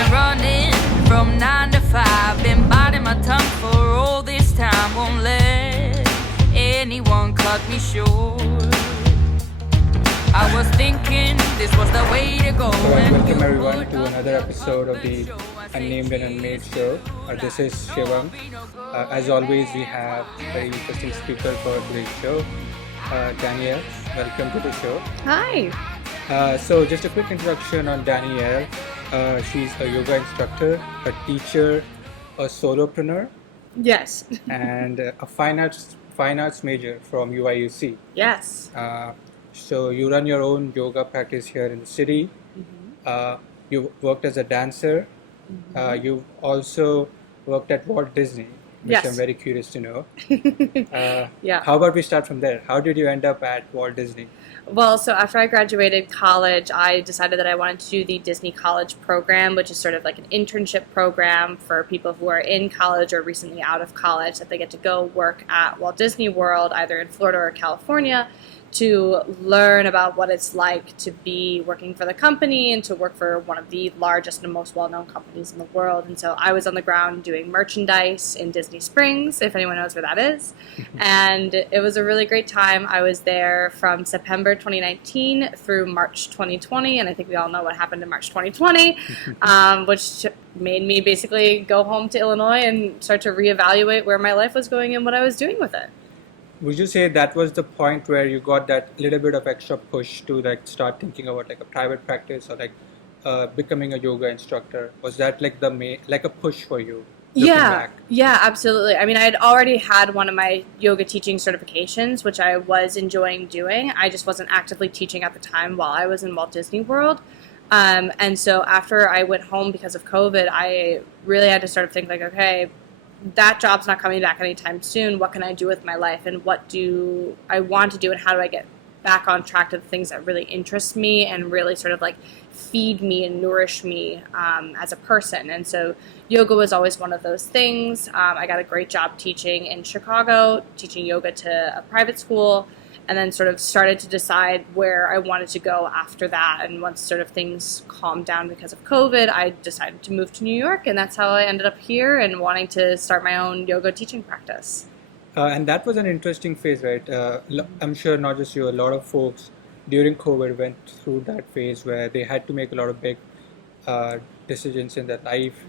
been running from 9 to 5, been biting my tongue for all this time. Won't let anyone cut me short. I was thinking this was the way to go. Alright, welcome everyone to another episode of the Unnamed and Unmade show. This is Shivam. As always, we have a very interesting speaker for today's show, Danielle. Welcome to the show. Hi. So just a quick introduction on Danielle. She's a yoga instructor, a teacher, a solopreneur, Yes. and a fine arts major from UIUC. Yes. So you run your own yoga practice here in the city. You worked as a dancer. You've also worked at Walt Disney, which Yes. I'm very curious to know. Yeah. How about we start from there? How did you end up at Walt Disney? Well, so after I graduated college, I decided that I wanted to do the Disney College program, which is sort of like an internship program for people who are in college or recently out of college, that they get to go work at Walt Disney World, either in Florida or California, to learn about what it's like to be working for the company and to work for one of the largest and most well-known companies in the world. And so I was on the ground doing merchandise in Disney Springs, if anyone knows where that is. And it was a really great time. I was there from September 2019 through March 2020, and I think we all know what happened in March 2020, which made me basically go home to Illinois and start to reevaluate where my life was going and what I was doing with it. Would you say that was the point where you got that little bit of extra push to like start thinking about like a private practice or like becoming a yoga instructor? Was that like the like a push for you? Looking back? Yeah, absolutely. I mean, I had already had one of my yoga teaching certifications, which I was enjoying doing. I just wasn't actively teaching at the time while I was in Walt Disney World. And so after I went home because of COVID, I really had to sort of think like, okay, that job's not coming back anytime soon. What can I do with my life, and what do I want to do, and how do I get back on track to the things that really interest me and really sort of like feed me and nourish me as a person? And so yoga was always one of those things. I got a great job teaching in Chicago, teaching yoga to a private school, and then sort of started to decide where I wanted to go after that. And once sort of things calmed down because of COVID, I decided to move to New York, and that's how I ended up here and wanting to start my own yoga teaching practice. And that was an interesting phase, right? I'm sure not just you, a lot of folks during COVID went through that phase where they had to make a lot of big decisions in their life.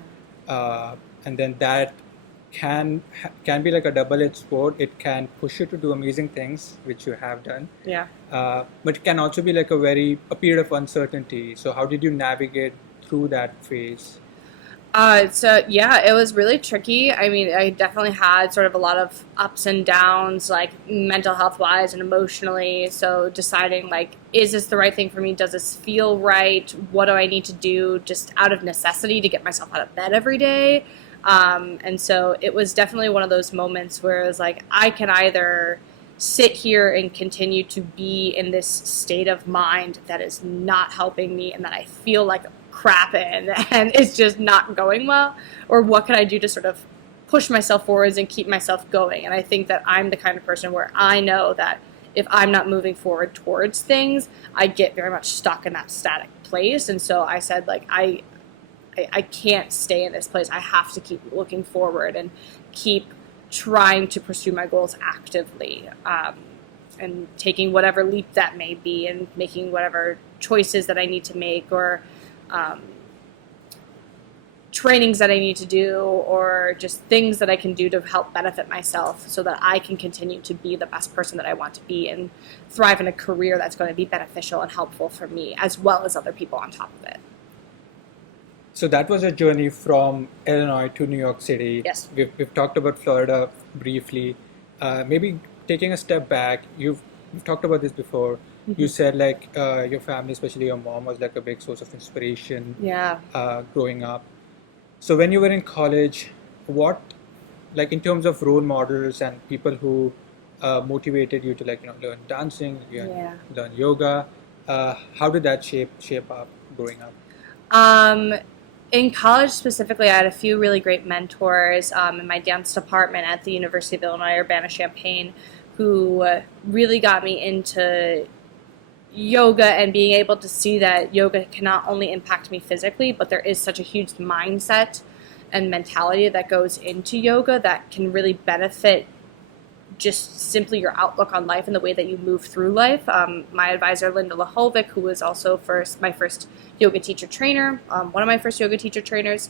And then that can be like a double-edged sword. It can push you to do amazing things, which you have done. Yeah. But it can also be like a period of uncertainty. So how did you navigate through that phase? So yeah, it was really tricky. I mean, I definitely had sort of a lot of ups and downs, like mental health wise and emotionally. So deciding like, is this the right thing for me? Does this feel right? What do I need to do just out of necessity to get myself out of bed every day? And so it was definitely one of those moments where it was like, I can either sit here and continue to be in this state of mind that is not helping me and that I feel like crap in and it's just not going well, or what can I do to sort of push myself forwards and keep myself going? And I think that I'm the kind of person where I know that if I'm not moving forward towards things, I get very much stuck in that static place. And so I said, like, I can't stay in this place. I have to keep looking forward and keep trying to pursue my goals actively, and taking whatever leap that may be and making whatever choices that I need to make, or trainings that I need to do, or just things that I can do to help benefit myself so that I can continue to be the best person that I want to be and thrive in a career that's going to be beneficial and helpful for me as well as other people on top of it. So that was a journey from Illinois to New York City. Yes. We've talked about Florida briefly. Maybe taking a step back, you've talked about this before. You said like your family, especially your mom, was like a big source of inspiration. Yeah. Growing up. So when you were in college, what, like in terms of role models and people who motivated you to like learn dancing, learn yoga, how did that shape up growing up? In college specifically, I had a few really great mentors in my dance department at the University of Illinois Urbana-Champaign who really got me into yoga and being able to see that yoga can not only impact me physically, but there is such a huge mindset and mentality that goes into yoga that can really benefit just simply your outlook on life and the way that you move through life. My advisor, Linda Lahovic, who was also my first yoga teacher trainer, one of my first yoga teacher trainers,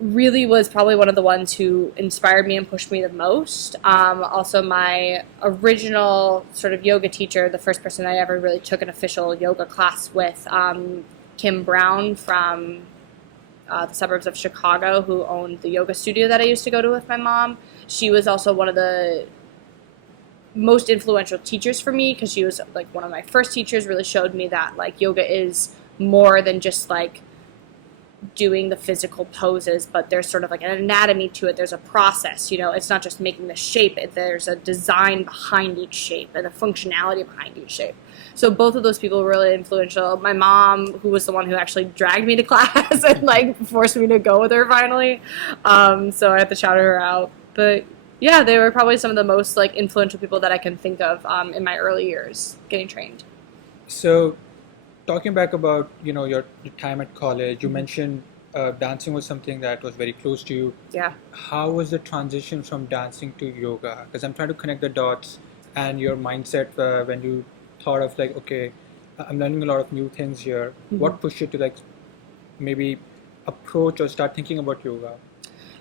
really was probably one of the ones who inspired me and pushed me the most. Also, my original sort of yoga teacher, the first person I ever really took an official yoga class with, Kim Brown from the suburbs of Chicago, who owned the yoga studio that I used to go to with my mom. She was also one of the most influential teachers for me because she was like one of my first teachers, really showed me that like yoga is more than just like doing the physical poses, but there's sort of like an anatomy to it. There's a process, you know, it's not just making the shape. There's a design behind each shape and a functionality behind each shape. So both of those people were really influential. My mom, who was the one who actually dragged me to class and like forced me to go with her finally. So I had to shout her out. But yeah, they were probably some of the most like influential people that I can think of in my early years getting trained. So, talking back about your time at college, you mentioned dancing was something that was very close to you. Yeah. How was the transition from dancing to yoga? Because I'm trying to connect the dots and your mindset when you thought of like, okay, I'm learning a lot of new things here. Mm-hmm. What pushed you to like maybe approach or start thinking about yoga?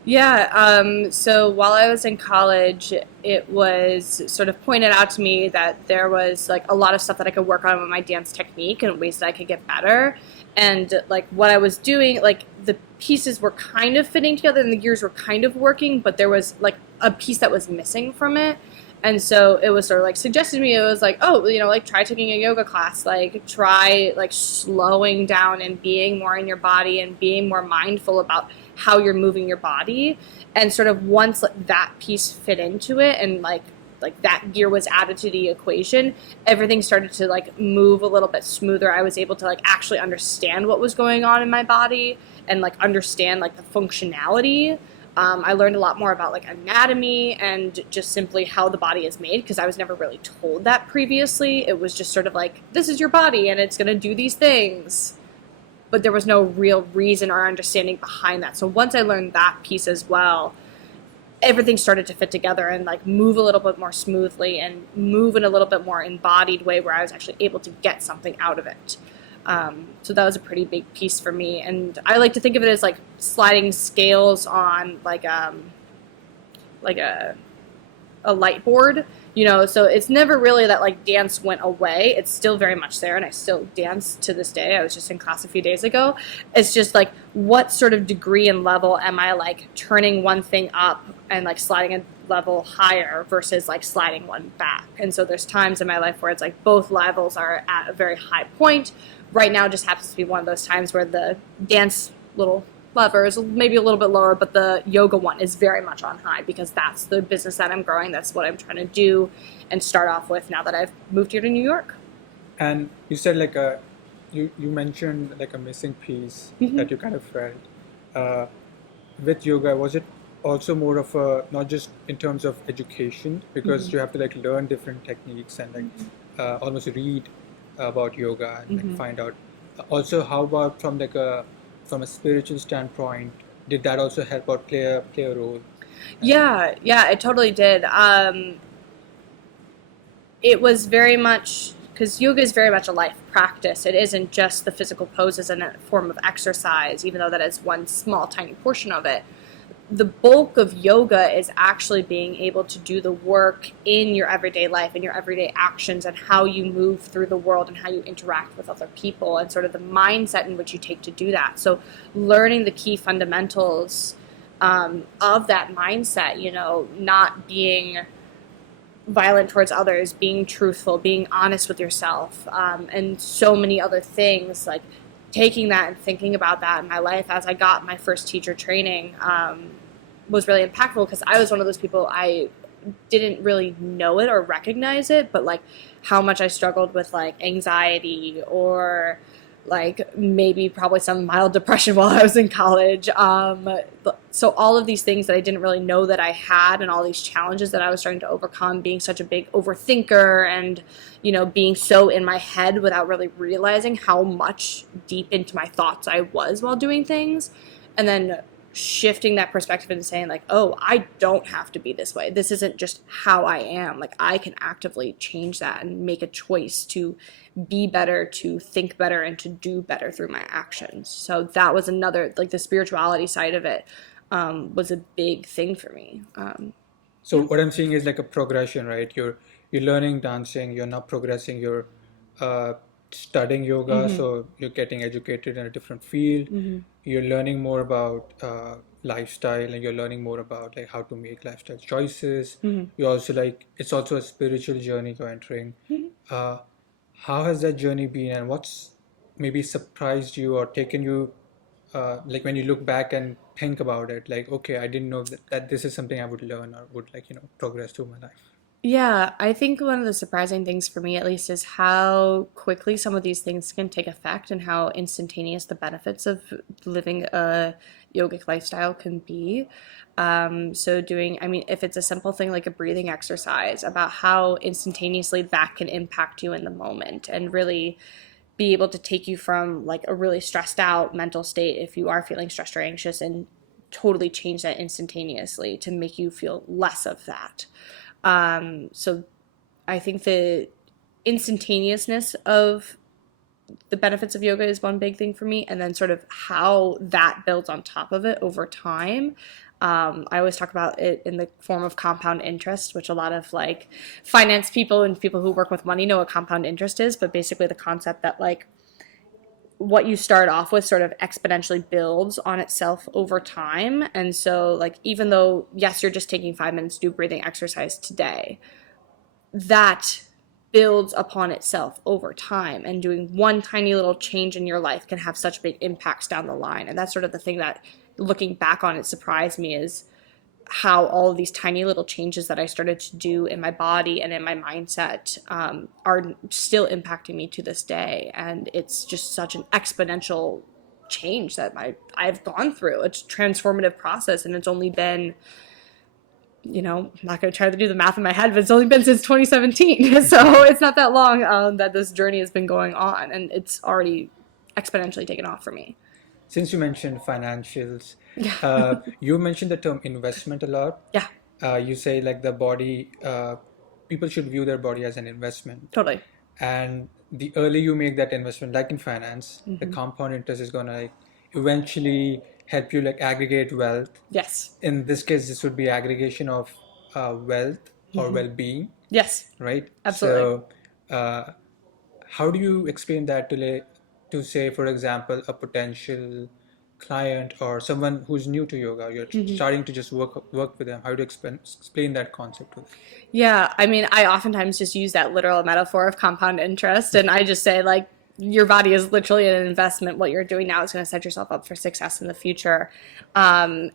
Yeah, so while I was in college, it was sort of pointed out to me that there was like a lot of stuff that I could work on with my dance technique and ways that I could get better. And like what I was doing, like the pieces were kind of fitting together and the gears were kind of working, but there was like a piece that was missing from it. And so it was sort of like suggested to me, it was like, oh, like try taking a yoga class, like try like slowing down and being more in your body and being more mindful about how you're moving your body. And sort of once that piece fit into it and like that gear was added to the equation, everything started to like move a little bit smoother. I was able to like actually understand what was going on in my body and like understand like the functionality. I learned a lot more about like anatomy and just simply how the body is made because I was never really told that previously. It was just sort of like, this is your body and it's going to do these things. But there was no real reason or understanding behind that. So once I learned that piece as well, everything started to fit together and like move a little bit more smoothly and move in a little bit more embodied way where I was actually able to get something out of it. So that was a pretty big piece for me. And I like to think of it as like sliding scales on like a light board, so it's never really that like dance went away. It's still very much there and I still dance to this day. I was just in class a few days ago. It's just like what sort of degree and level am I like turning one thing up and like sliding a level higher versus like sliding one back. And so there's times in my life where it's like both levels are at a very high point. Right now just happens to be one of those times where the dance little lever is maybe a little bit lower, but the yoga one is very much on high because that's the business that I'm growing. That's what I'm trying to do and start off with now that I've moved here to New York. And you said like you mentioned like a missing piece that you kind of felt. With yoga, was it also more of a, not just in terms of education, because you have to like learn different techniques and like almost read about yoga and like find out. Also, how about from like from a spiritual standpoint, did that also help out play a role? Yeah, it totally did. It was very much, because yoga is very much a life practice. It isn't just the physical poses and a form of exercise, even though that is one small, tiny portion of it. The bulk of yoga is actually being able to do the work in your everyday life and your everyday actions and how you move through the world and how you interact with other people and sort of the mindset in which you take to do that. So learning the key fundamentals of that mindset, not being violent towards others, being truthful, being honest with yourself, and so many other things, like taking that and thinking about that in my life as I got my first teacher training was really impactful because I was one of those people, I didn't really know it or recognize it, but like how much I struggled with like anxiety or like maybe probably some mild depression while I was in college. So all of these things that I didn't really know that I had, and all these challenges that I was starting to overcome, being such a big overthinker and, being so in my head without really realizing how much deep into my thoughts I was while doing things. And then shifting that perspective and saying like, oh, I don't have to be this way. This isn't just how I am. Like, I can actively change that and make a choice to be better, to think better, and to do better through my actions. So that was another, like, the spirituality side of it was a big thing for me. So what I'm seeing is like a progression, right? You're learning dancing, you're now progressing, you're studying yoga, so you're getting educated in a different field. You're learning more about lifestyle, and you're learning more about like how to make lifestyle choices. You also like, it's also a spiritual journey you're entering. How has that journey been, and what's maybe surprised you or taken you, like when you look back and think about it, like, okay, I didn't know that this is something I would learn or would like, progress through my life. Yeah, I think one of the surprising things for me, at least, is how quickly some of these things can take effect and how instantaneous the benefits of living a yogic lifestyle can be. So if it's a simple thing like a breathing exercise, about how instantaneously that can impact you in the moment and really be able to take you from like a really stressed out mental state, if you are feeling stressed or anxious, and totally change that instantaneously to make you feel less of that. So I think the instantaneousness of the benefits of yoga is one big thing for me, and then sort of how that builds on top of it over time. I always talk about it in the form of compound interest, which a lot of like finance people and people who work with money know what compound interest is, but basically the concept that like what you start off with sort of exponentially builds on itself over time. And so like, even though, yes, you're just taking 5 minutes to do breathing exercise today, that builds upon itself over time, and doing one tiny little change in your life can have such big impacts down the line. And that's sort of the thing that, looking back on it, surprised me, is how all of these tiny little changes that I started to do in my body and in my mindset are still impacting me to this day. And it's just such an exponential change that I've gone through. It's a transformative process, and it's only been, I'm not going to try to do the math in my head, but it's only been since 2017. So it's not that long that this journey has been going on, and it's already exponentially taken off for me. Since you mentioned financials, you mentioned the term investment a lot. Yeah. You say like the body, people should view their body as an investment. Totally. And the earlier you make that investment, like in finance, the compound interest is going to like eventually help you like aggregate wealth. Yes. In this case, this would be aggregation of wealth or well-being. Yes. Right? Absolutely. So how do you explain that to say, for example, a potential client or someone who's new to yoga, you're starting to just work with them? How do you explain that concept to them? Yeah, I mean, I oftentimes just use that literal metaphor of compound interest, and I just say like, your body is literally an investment. What you're doing now is going to set yourself up for success in the future. And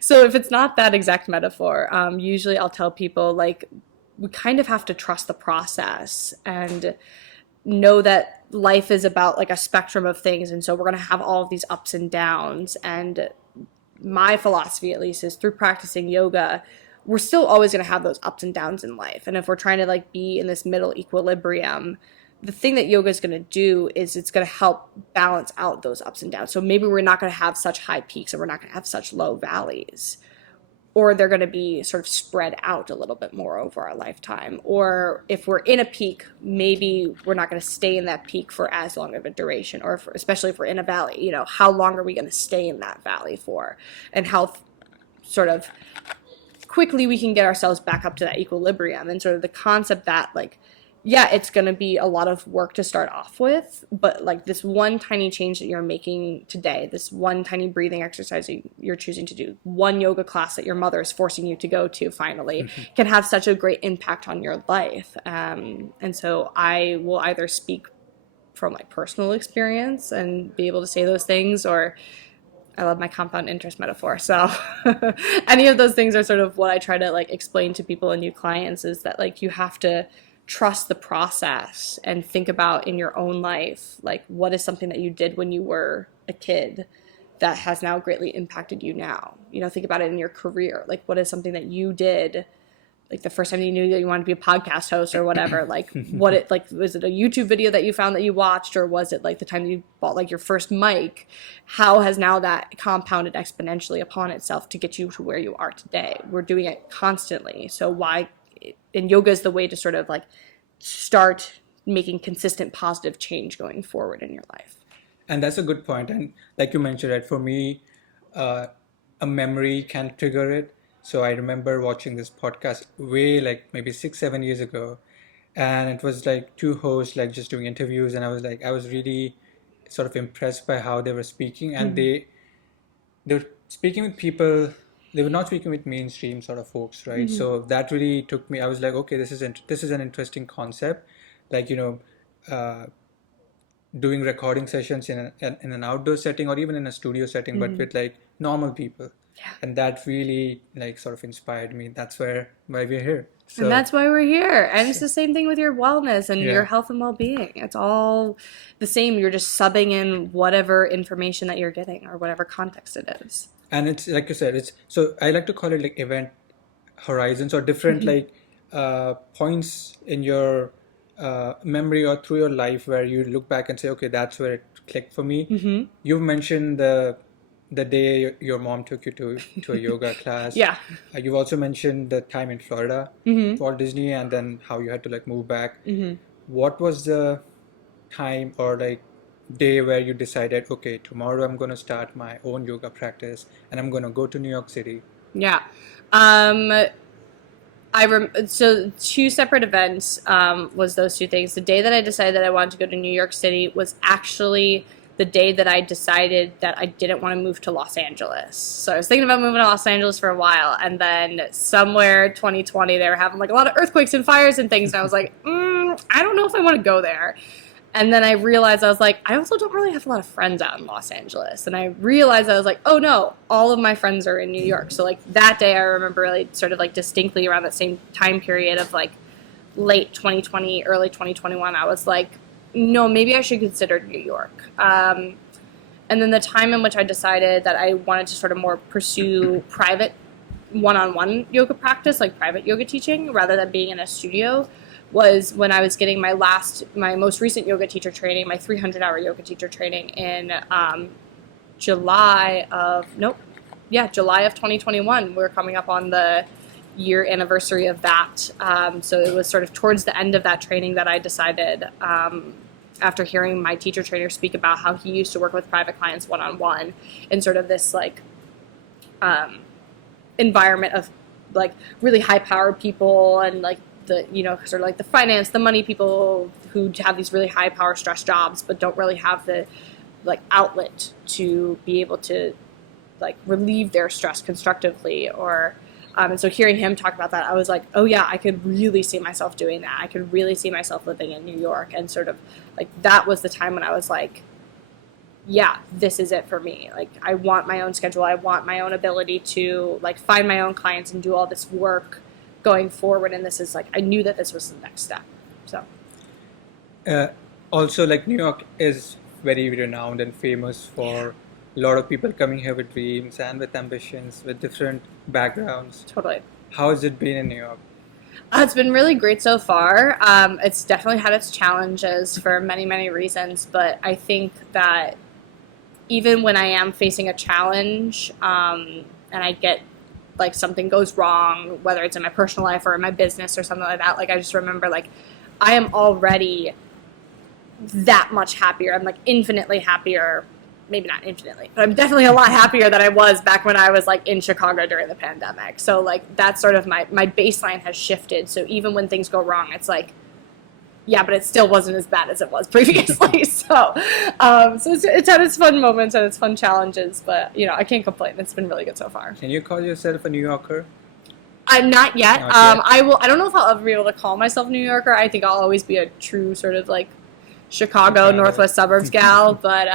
so if it's not that exact metaphor, usually I'll tell people like, we kind of have to trust the process and know that life is about like a spectrum of things. And so we're going to have all of these ups and downs. And my philosophy, at least, is through practicing yoga, we're still always going to have those ups and downs in life. And if we're trying to like be in this middle equilibrium, the thing that yoga is going to do is it's going to help balance out those ups and downs. So maybe we're not going to have such high peaks, or we're not going to have such low valleys, or they're going to be sort of spread out a little bit more over our lifetime. Or if we're in a peak, maybe we're not going to stay in that peak for as long of a duration, or especially if we're in a valley, how long are we going to stay in that valley for, and how sort of quickly we can get ourselves back up to that equilibrium. And sort of the concept that like, yeah, it's going to be a lot of work to start off with, but like this one tiny change that you're making today, this one tiny breathing exercise that you're choosing to do, one yoga class that your mother is forcing you to go to finally, can have such a great impact on your life. And so I will either speak from like personal experience and be able to say those things, or I love my compound interest metaphor. So any of those things are sort of what I try to like explain to people and new clients, is that like you have to trust the process and think about in your own life, like what is something that you did when you were a kid that has now greatly impacted you now. Think about it in your career. Like, what is something that you did, like the first time you knew that you wanted to be a podcast host or whatever? Like, was it a YouTube video that you found that you watched, or was it like the time that you bought like your first mic? How has now that compounded exponentially upon itself to get you to where you are today? We're doing it constantly. So why? And yoga is the way to sort of like start making consistent positive change going forward in your life. And that's a good point. And like you mentioned, right, for me, a memory can trigger it. So I remember watching this podcast way like maybe 6, 7 years ago. And it was like two hosts like just doing interviews. And I was really sort of impressed by how they were speaking. And they were speaking with people, they were not speaking with mainstream sort of folks, right? So that really took me, I was like, okay, this is an interesting concept. Like, doing recording sessions in an outdoor setting or even in a studio setting, but with like normal people. Yeah. And that really like sort of inspired me. That's why we're here. So, and that's why we're here. And it's the same thing with your wellness and Yeah. your health and well-being. It's all the same. You're just subbing in whatever information that you're getting or whatever context it is. and it's like you said, so I like to call it like event horizons or different like points in your memory or through your life where you look back and say, okay, that's where it clicked for me. You've mentioned the day your mom took you to a yoga class. Yeah. You've also mentioned the time in Florida, Walt Disney, and then how you had to like move back. What was the time or like day where you decided, okay, tomorrow I'm going to start my own yoga practice and I'm going to go to New York City? Yeah. So two separate events was those two things. The day that I decided that I wanted to go to New York City was actually the day that I decided that I didn't want to move to Los Angeles. So I was thinking about moving to Los Angeles for a while, and then somewhere 2020 they were having like a lot of earthquakes and fires and things, and I was like, I don't know if I want to go there. And then I realized, I was like, I also don't really have a lot of friends out in Los Angeles. And I realized, I was like, oh no, all of my friends are in New York. So like that day I remember really sort of like distinctly around that same time period of like late 2020, early 2021, I was like, no, maybe I should consider New York. And then the time in which I decided that I wanted to sort of more pursue private one-on-one yoga practice, like private yoga teaching, rather than being in a studio, was when I was getting my most recent yoga teacher training, my 300-hour yoga teacher training in July of 2021. We're coming up on the year anniversary of that. So it was sort of towards the end of that training that I decided, after hearing my teacher trainer speak about how he used to work with private clients one-on-one in sort of this like environment of like really high-powered people and like the, sort of like the finance, the money people who have these really high power stress jobs, but don't really have the like outlet to be able to like relieve their stress constructively or, and so hearing him talk about that, I was like, oh yeah, I could really see myself doing that. I could really see myself living in New York, and sort of like, that was the time when I was like, yeah, this is it for me. Like, I want my own schedule. I want my own ability to like find my own clients and do all this work going forward, and this is like, I knew that this was the next step. So also like New York is very renowned and famous for a lot of people coming here with dreams and with ambitions, with different backgrounds. Totally. How has it been in New York? It's been really great so far. It's definitely had its challenges for many, many reasons, but I think that even when I am facing a challenge, and I get like something goes wrong, whether it's in my personal life or in my business or something like that, like I just remember like I am already that much happier. I'm like infinitely happier, maybe not infinitely, but I'm definitely a lot happier than I was back when I was like in Chicago during the pandemic. So like that's sort of my baseline has shifted. So even when things go wrong, it's like, yeah, but it still wasn't as bad as it was previously. So it's had its fun moments and its fun challenges, but I can't complain. It's been really good so far. Can you call yourself a New Yorker? I'm not yet. Not yet. I don't know if I'll ever be able to call myself a New Yorker. I think I'll always be a true sort of like Chicago. Northwest suburbs gal, but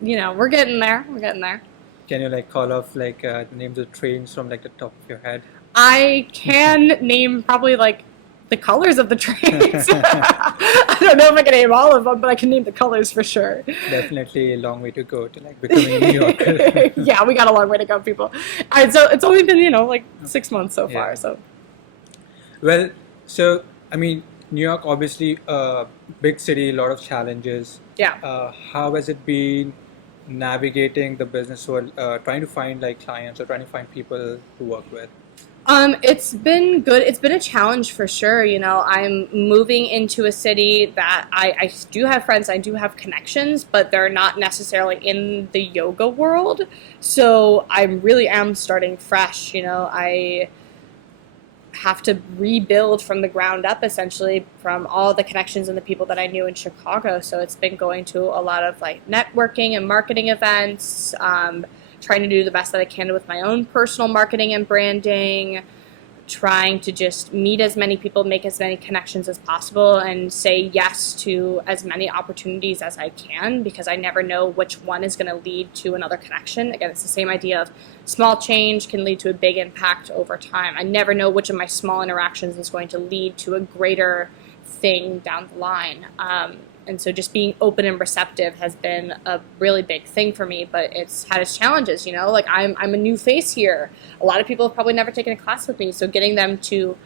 we're getting there. We're getting there. Can you like call off like the names of trains from like the top of your head? I can name probably like the colors of the trains. I don't know if I can name all of them, but I can name the colors for sure. Definitely a long way to go to like becoming a New Yorker. Yeah, we got a long way to go, people. And so it's only been, like 6 months so far. Yeah. So Well, so I mean, New York obviously a big city, a lot of challenges. yeah. How has it been navigating the business world, trying to find like clients or trying to find people to work with? It's been good. It's been a challenge for sure. I'm moving into a city that I do have friends, I do have connections, but they're not necessarily in the yoga world. So I really am starting fresh. I have to rebuild from the ground up, essentially, from all the connections and the people that I knew in Chicago. So it's been going to a lot of like networking and marketing events, trying to do the best that I can with my own personal marketing and branding, trying to just meet as many people, make as many connections as possible, and say yes to as many opportunities as I can, because I never know which one is going to lead to another connection. Again, it's the same idea of small change can lead to a big impact over time. I never know which of my small interactions is going to lead to a greater thing down the line. And so just being open and receptive has been a really big thing for me, but it's had its challenges, like I'm a new face here. A lot of people have probably never taken a class with me. So getting them to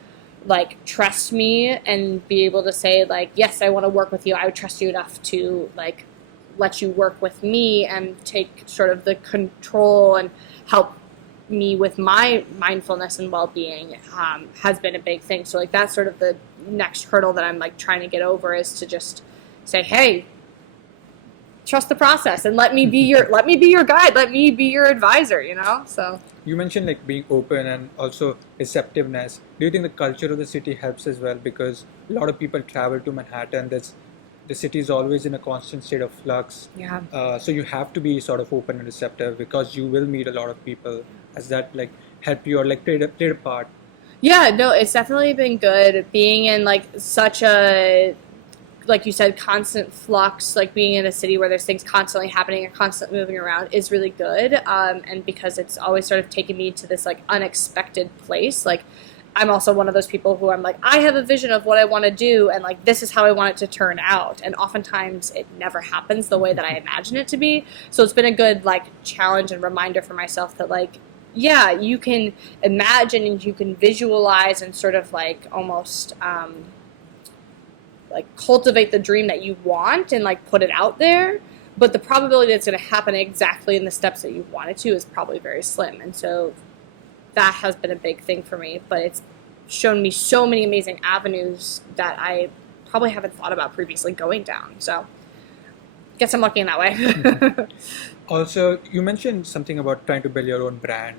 like trust me and be able to say like, yes, I want to work with you. I would trust you enough to like let you work with me and take sort of the control and help me with my mindfulness and well-being has been a big thing. So like that's sort of the next hurdle that I'm like trying to get over, is to just say, hey, trust the process and let me be your guide, let me be your advisor, So You mentioned like being open and also receptiveness. Do you think the culture of the city helps as well? Because a lot of people travel to Manhattan. The city is always in a constant state of flux. yeah. So you have to be sort of open and receptive, because you will meet a lot of people. Has that like helped you or like played a part? Yeah, no, it's definitely been good being in like such a, like you said, constant flux, like being in a city where there's things constantly happening and constantly moving around is really good. And because it's always sort of taken me to this like unexpected place, like I'm also one of those people who I'm like, I have a vision of what I want to do, and like this is how I want it to turn out. And oftentimes it never happens the way that I imagine it to be. So it's been a good like challenge and reminder for myself that like, yeah, you can imagine and you can visualize and sort of like almost like cultivate the dream that you want and like put it out there, but the probability that it's going to happen exactly in the steps that you want it to is probably very slim. And so that has been a big thing for me, but it's shown me so many amazing avenues that I probably haven't thought about previously going down. So guess I'm lucky in that way. Also, you mentioned something about trying to build your own brand.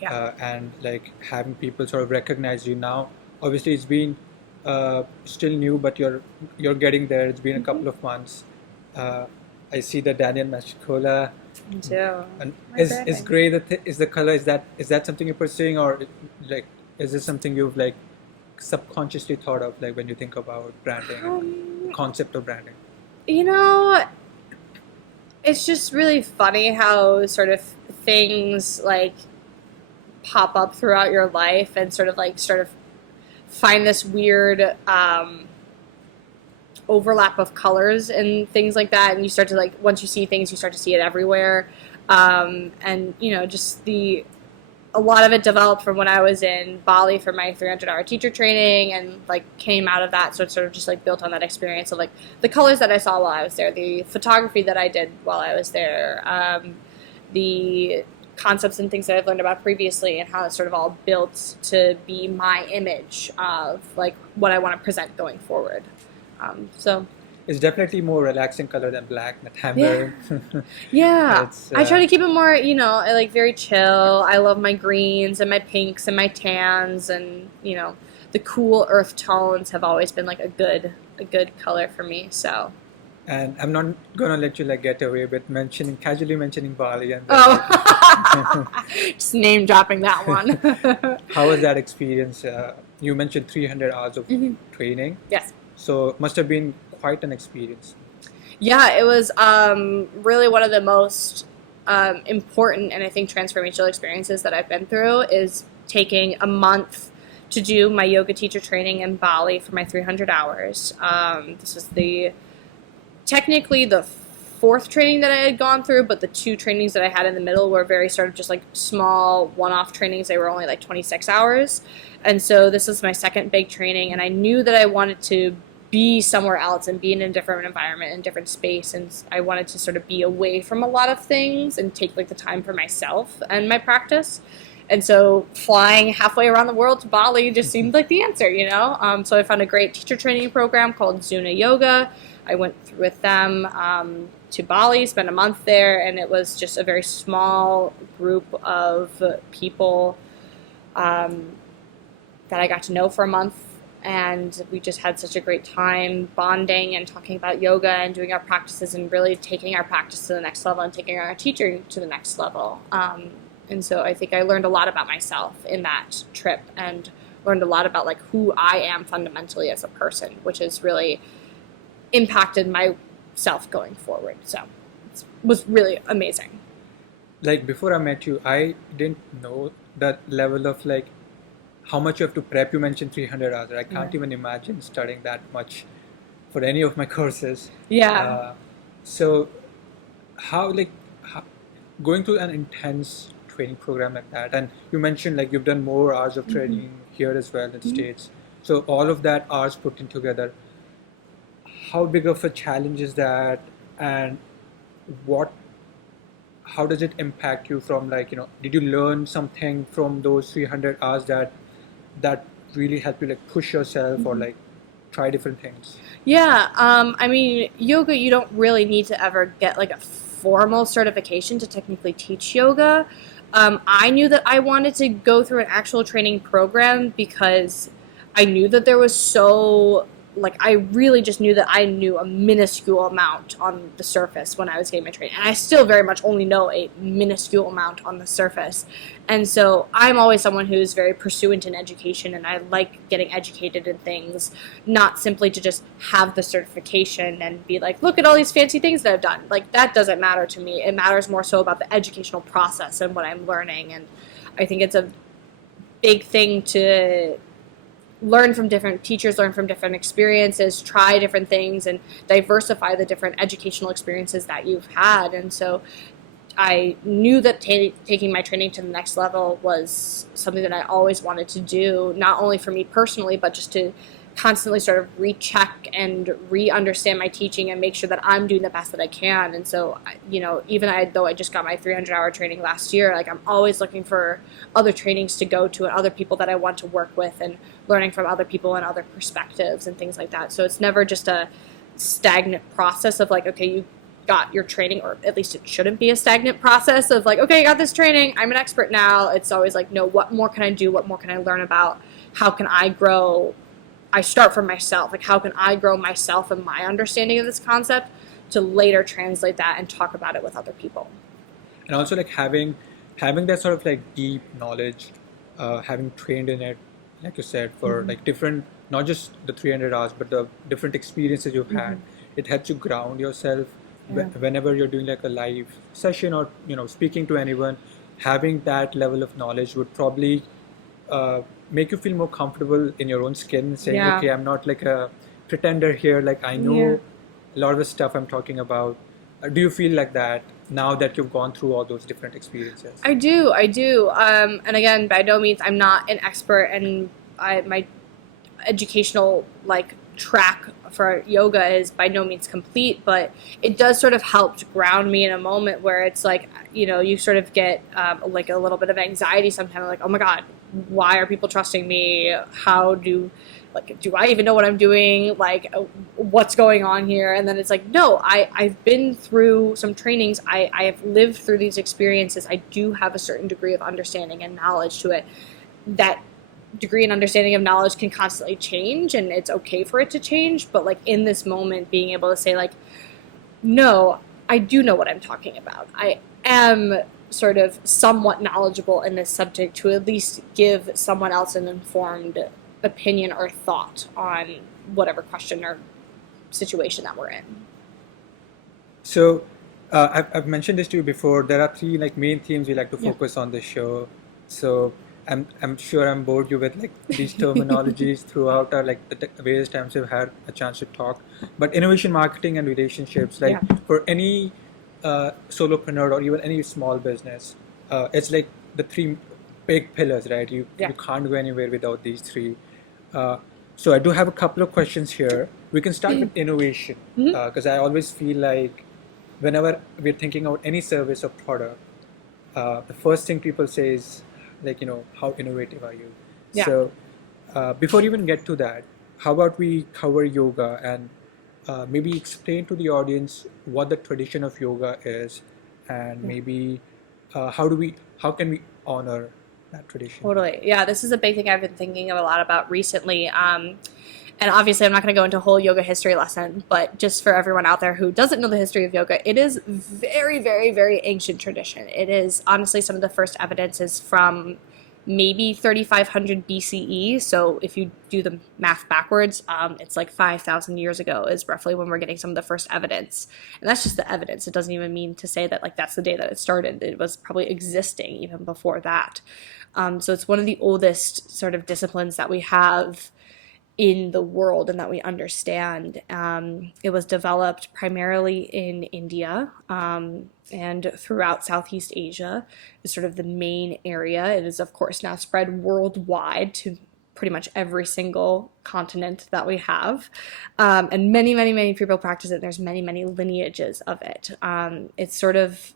Yeah. And like having people sort of recognize you now. Obviously, it's been still new, but you're getting there. It's been a couple of months. I see the Danielle Mastricola. Me too. And My is branding. gray is the color? Is that something you're pursuing, or like is this something you've like subconsciously thought of, like when you think about branding and concept of branding? It's just really funny how sort of things like pop up throughout your life and sort of find this weird overlap of colors and things like that, and you start to like, once you see things, you start to see it everywhere, and just a lot of it developed from when I was in Bali for my 300-hour teacher training, and like came out of that, so it sort of just like built on that experience of like the colors that I saw while I was there, the photography that I did while I was there, the concepts and things that I've learned about previously, and how it sort of all built to be my image of like what I want to present going forward. So It's definitely more relaxing color than black that I'm wearing. yeah, It's, I try to keep it more, like very chill. I love my greens and my pinks and my tans, and the cool earth tones have always been like a good color for me. So. And I'm not gonna let you like get away with casually mentioning Bali. And Just name dropping that one. how was that experience? You mentioned 300 hours of training. Yes. So it must have been quite an experience. Yeah, it was really one of the most important and I think transformational experiences that I've been through, is taking a month to do my yoga teacher training in Bali for my 300 hours. This was technically the fourth training that I had gone through, but the two trainings that I had in the middle were very sort of just like small one-off trainings. They were only like 26 hours. And so this was my second big training, and I knew that I wanted to be somewhere else and be in a different environment and different space, and I wanted to sort of be away from a lot of things and take like the time for myself and my practice. And so flying halfway around the world to Bali just seemed like the answer, you know? So I found a great teacher training program called Zuna Yoga. I went with them to Bali, spent a month there, and it was just a very small group of people that I got to know for a month. And we just had such a great time bonding and talking about yoga and doing our practices and really taking our practice to the next level and taking our teaching to the next level. And so I think I learned a lot about myself in that trip and learned a lot about like who I am fundamentally as a person, which has really impacted myself going forward. So it was really amazing. Like before I met you, I didn't know that level of like how much you have to prep. You mentioned 300 hours. I can't even imagine studying that much for any of my courses. Yeah. So how going through an intense training program like that, and you mentioned like you've done more hours of training here as well in the States. So all of that hours put in together, how big of a challenge is that, and how does it impact you from like, did you learn something from those 300 hours that really help you like push yourself or like try different things? Yeah. I mean, yoga, you don't really need to ever get like a formal certification to technically teach yoga. I knew that I wanted to go through an actual training program because I knew that there was I really just knew that I knew a minuscule amount on the surface when I was getting my training. And I still very much only know a minuscule amount on the surface. And so I'm always someone who's very pursuant in education, and I like getting educated in things, not simply to just have the certification and be like, look at all these fancy things that I've done. Like, that doesn't matter to me. It matters more so about the educational process and what I'm learning. And I think it's a big thing to learn from different teachers, learn from different experiences, try different things, and diversify the different educational experiences that you've had. And so I knew that taking my training to the next level was something that I always wanted to do, not only for me personally, but just to constantly sort of recheck and re-understand my teaching and make sure that I'm doing the best that I can. And so, even though I just got my 300-hour training last year, like I'm always looking for other trainings to go to and other people that I want to work with and learning from other people and other perspectives and things like that. So it's never just a stagnant process of like, okay, you got your training, or at least it shouldn't be a stagnant process of like, okay, I got this training, I'm an expert now. It's always like, no, what more can I do? What more can I learn about? How can I grow? I start from myself. Like, how can I grow myself and my understanding of this concept to later translate that and talk about it with other people? And also like having that sort of like deep knowledge, having trained in it, like you said, for like different, not just the 300 hours, but the different experiences you've had. It helps you ground yourself whenever you're doing like a live session or, speaking to anyone. Having that level of knowledge would probably make you feel more comfortable in your own skin, saying, okay, I'm not like a pretender here, like I know a lot of the stuff I'm talking about. Do you feel like that now that you've gone through all those different experiences? I do. And again, by no means I'm not an expert, and my educational track for yoga is by no means complete, but it does sort of help to ground me in a moment where it's like, you sort of get like a little bit of anxiety sometimes, like, oh my God, why are people trusting me? Do I even know what I'm doing? Like, what's going on here? And then it's like, no, I've been through some trainings. I have lived through these experiences. I do have a certain degree of understanding and knowledge to it. That degree and understanding of knowledge can constantly change, and it's okay for it to change. But like in this moment, being able to say like, no, I do know what I'm talking about. I am sort of somewhat knowledgeable in this subject to at least give someone else an informed opinion or thought on whatever question or situation that we're in. So I've mentioned this to you before. There are three like main themes we like to focus on this show. So I'm sure I'm bored you with like these terminologies throughout our like the various times we've had a chance to talk. But innovation marketing and relationships, like Yeah. for any solopreneur or even any small business, it's like the three big pillars, right? Yeah. You can't go anywhere without these three. Uh, so I do have a couple of questions here. We can start with innovation because I always feel like whenever we're thinking about any service or product, the first thing people say is like, how innovative are you? Yeah. So before we even get to that, how about we cover yoga and maybe explain to the audience what the tradition of yoga is, and maybe how can we honor that tradition? Totally. Yeah, this is a big thing I've been thinking a lot about recently. And obviously, I'm not going to go into a whole yoga history lesson, but just for everyone out there who doesn't know the history of yoga, it is very, very, very ancient tradition. It is honestly some of the first evidences from maybe 3500 BCE. So if you do the math backwards, it's like 5,000 years ago is roughly when we're getting some of the first evidence. And that's just the evidence. It doesn't even mean to say that like that's the day that it started. It was probably existing even before that. So it's one of the oldest sort of disciplines that we have in the world and that we understand. It was developed primarily in India and throughout Southeast Asia is sort of the main area. It is, of course, now spread worldwide to pretty much every single continent that we have. And many, many, many people practice it. There's many, many lineages of it. It's sort of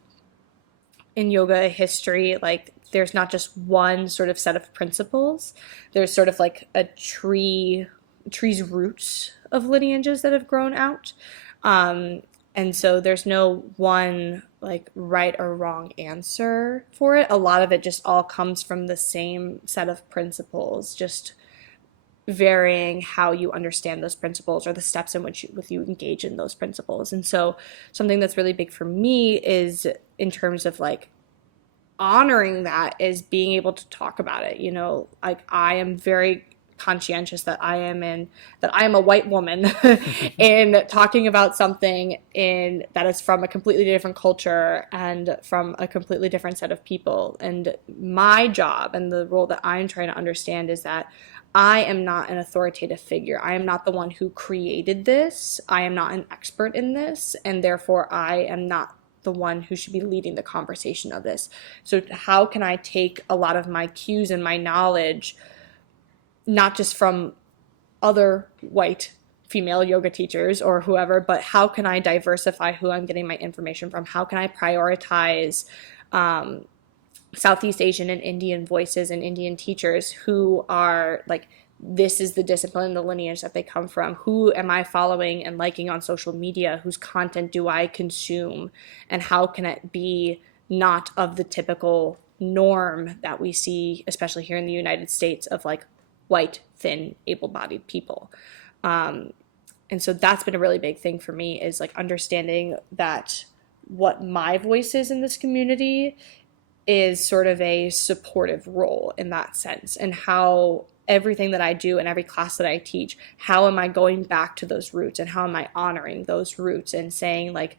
in yoga history, like there's not just one sort of set of principles. There's sort of like a tree's roots of lineages that have grown out. And so there's no one like right or wrong answer for it. A lot of it just all comes from the same set of principles, just varying how you understand those principles or the steps in which you engage in those principles. And so something that's really big for me is in terms of like honoring that is being able to talk about it. Like I am very conscientious that I am a white woman in talking about something that is from a completely different culture and from a completely different set of people. And my job and the role that I'm trying to understand is that I am not an authoritative figure. I am not the one who created this. I am not an expert in this, and therefore I am not the one who should be leading the conversation of this. So how can I take a lot of my cues and my knowledge, not just from other white female yoga teachers or whoever, but how can I diversify who I'm getting my information from? How can I prioritize Southeast Asian and Indian voices and Indian teachers who are like, this is the discipline, the lineage that they come from. Who am I following and liking on social media? Whose content do I consume? And how can it be not of the typical norm that we see, especially here in the United States, of like white, thin, able-bodied people? And so that's been a really big thing for me, is like understanding that what my voice is in this community is sort of a supportive role in that sense, and how everything that I do and every class that I teach, how am I going back to those roots and how am I honoring those roots and saying like,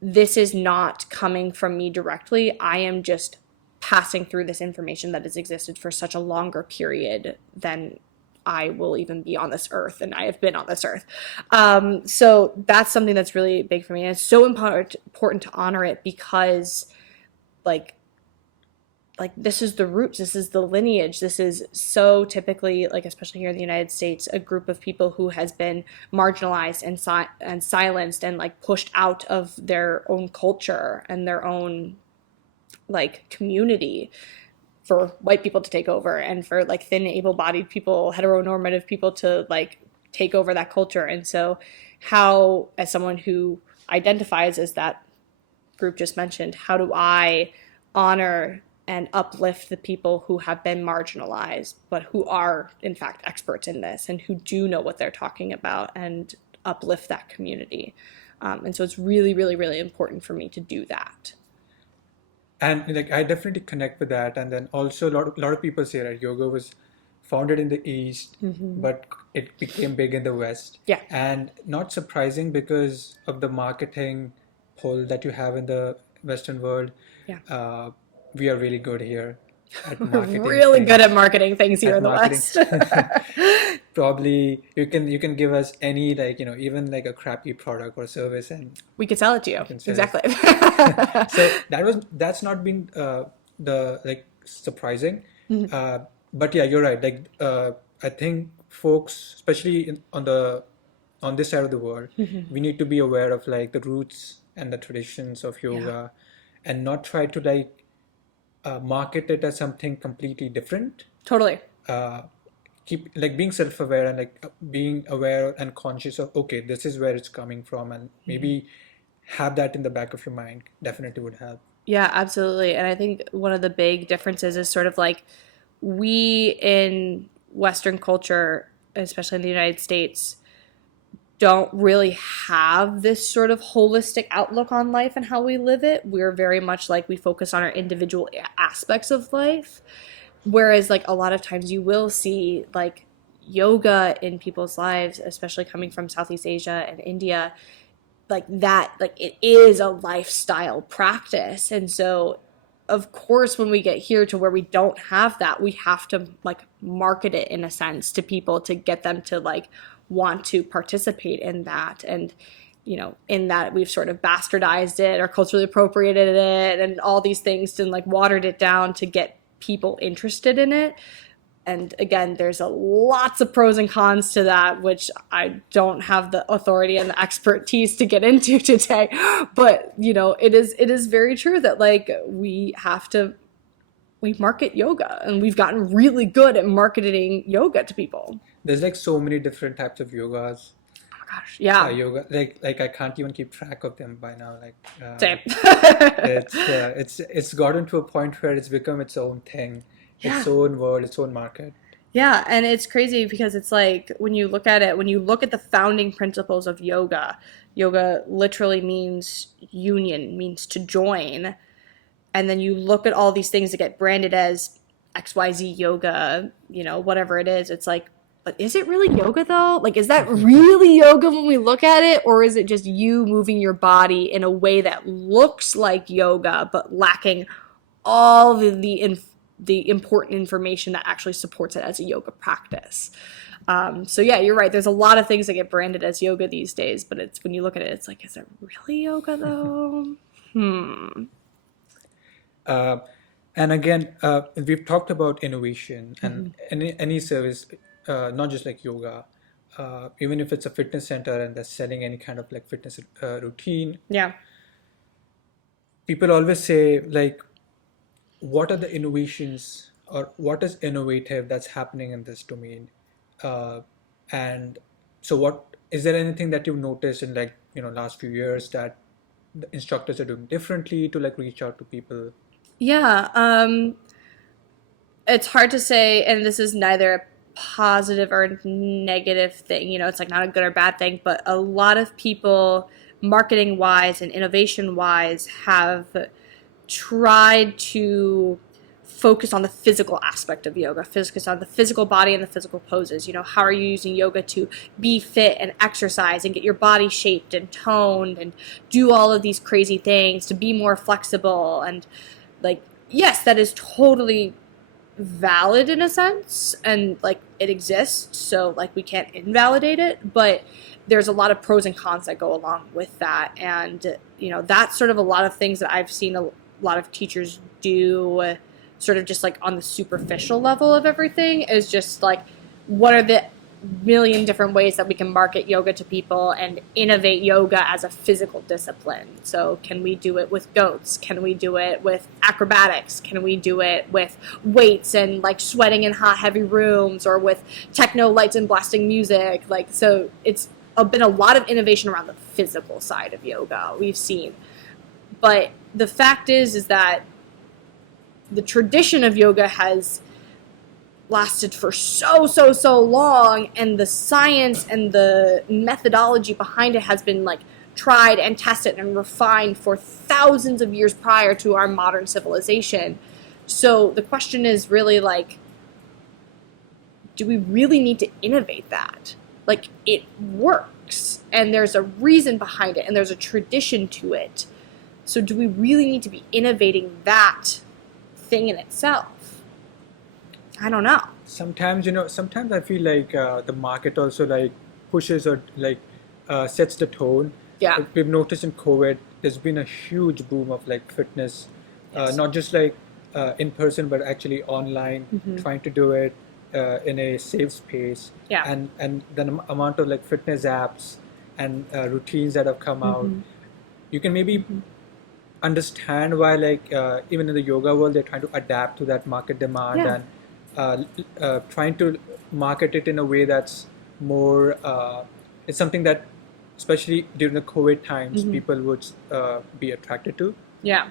this is not coming from me directly. I am just passing through this information that has existed for such a longer period than I will even be on this earth, and I have been on this earth. So that's something that's really big for me. And it's so important to honor it because like this is the roots, this is the lineage, this is so typically, like especially here in the United States, a group of people who has been marginalized and silenced and like pushed out of their own culture and their own like community for white people to take over, and for like thin, able-bodied people, heteronormative people to like take over that culture. And so how, as someone who identifies as that group just mentioned, how do I honor and uplift the people who have been marginalized, but who are in fact experts in this and who do know what they're talking about, and uplift that community? And so it's really, really, really important for me to do that. And like I definitely connect with that. And then also a lot of people say that yoga was founded in the East, but it became big in the West. Yeah. And not surprising because of the marketing pull that you have in the Western world. Yeah. We are really good here. at We're marketing. really things, good at marketing things here at in the marketing. West. Probably you can give us any, like, even like a crappy product or service, and We could sell it to you. can sell it. Exactly. So that's not been the like surprising. But yeah, you're right. Like I think folks, especially on this side of the world, we need to be aware of like the roots and the traditions of yoga, and not try to like market it as something completely different. Totally. Keep like being self-aware and like being aware and conscious of, okay, this is where it's coming from, and maybe have that in the back of your mind definitely would help. Yeah, absolutely. And I think one of the big differences is sort of like we in Western culture, especially in the United States, don't really have this sort of holistic outlook on life and how we live it. We're very much like we focus on our individual aspects of life. Whereas like a lot of times you will see like yoga in people's lives, especially coming from Southeast Asia and India, like that, like it is a lifestyle practice. And so of course when we get here to where we don't have that, we have to like market it in a sense to people to get them to like want to participate in that. And in that we've sort of bastardized it or culturally appropriated it and all these things and like watered it down to get people interested in it. And again, there's lots of pros and cons to that, which I don't have the authority and the expertise to get into today. But it is very true that like we market yoga, and we've gotten really good at marketing yoga to people. There's like so many different types of yogas. Oh my gosh, yeah. Yoga, like I can't even keep track of them by now. Like Same. it's gotten to a point where it's become its own thing, its own world, its own market. Yeah, and it's crazy because it's like when you look at the founding principles of yoga literally means union, means to join. And then you look at all these things that get branded as XYZ yoga, whatever it is. It's like, but is it really yoga though? Like, is that really yoga when we look at it? Or is it just you moving your body in a way that looks like yoga, but lacking all the important information that actually supports it as a yoga practice? So yeah, you're right. There's a lot of things that get branded as yoga these days, but it's when you look at it, it's like, is it really yoga though? And again, we've talked about innovation and any service, not just like yoga, even if it's a fitness center and they're selling any kind of like fitness routine. Yeah. People always say like, what are the innovations or what is innovative that's happening in this domain? And so what, is there anything that you've noticed in like, last few years that the instructors are doing differently to like reach out to people? Yeah, it's hard to say, and this is neither a positive or negative thing. It's like not a good or bad thing, but a lot of people, marketing wise and innovation wise, have tried to focus on the physical aspect of yoga, focus on the physical body and the physical poses. How are you using yoga to be fit and exercise and get your body shaped and toned and do all of these crazy things to be more flexible? And like, yes, that is totally valid in a sense, and like it exists, so like we can't invalidate it, but there's a lot of pros and cons that go along with that. And that's sort of a lot of things that I've seen a lot of teachers do, sort of just like on the superficial level of everything, is just like, what are the million different ways that we can market yoga to people and innovate yoga as a physical discipline? So can we do it with goats? Can we do it with acrobatics? Can we do it with weights and like sweating in hot, heavy rooms, or with techno lights and blasting music? Like, so it's been a lot of innovation around the physical side of yoga we've seen. But the fact is that the tradition of yoga has lasted for so long, and the science and the methodology behind it has been like tried and tested and refined for thousands of years prior to our modern civilization. So the question is really like, do we really need to innovate that? Like, it works, and there's a reason behind it, and there's a tradition to it. So do we really need to be innovating that thing in itself? I don't know. Sometimes I feel like the market also like pushes or like sets the tone. Yeah. We've noticed in COVID, there's been a huge boom of like fitness, Yes. not just like in person, but actually online, Mm-hmm. trying to do it in a safe space. Yeah. And the amount of like fitness apps and routines that have come out, Mm-hmm. you can maybe understand why like even in the yoga world they're trying to adapt to that market demand Yeah. and trying to market it in a way that's more it's something that especially during the COVID times Mm-hmm. people would be attracted to. Yeah.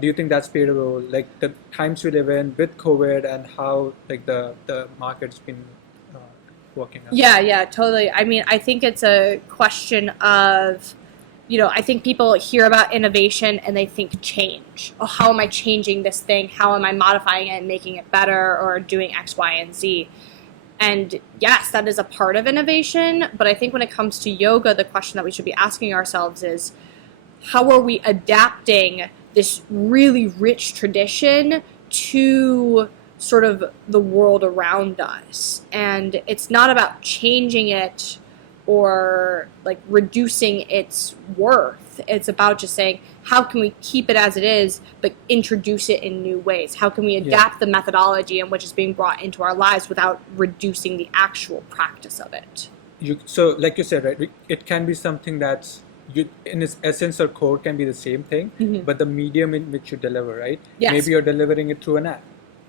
Do you think that's played a role, like the times we live in with COVID and how like the market's been uh, working out? Yeah, totally. I mean, I think it's a question of, I think people hear about innovation and they think change. Oh, how am I changing this thing? How am I modifying it and making it better or doing X, Y, and Z? And yes, that is a part of innovation. But I think when it comes to yoga, the question that we should be asking ourselves is, how are we adapting this really rich tradition to sort of the world around us? And it's not about changing it or like reducing its worth. It's about just saying, how can we keep it as it is, but introduce it in new ways? How can we adapt the methodology in which is being brought into our lives without reducing the actual practice of it? So like you said, right, it can be something that's in its essence or core can be the same thing, but the medium in which you deliver, right? Yes. Maybe you're delivering it through an app.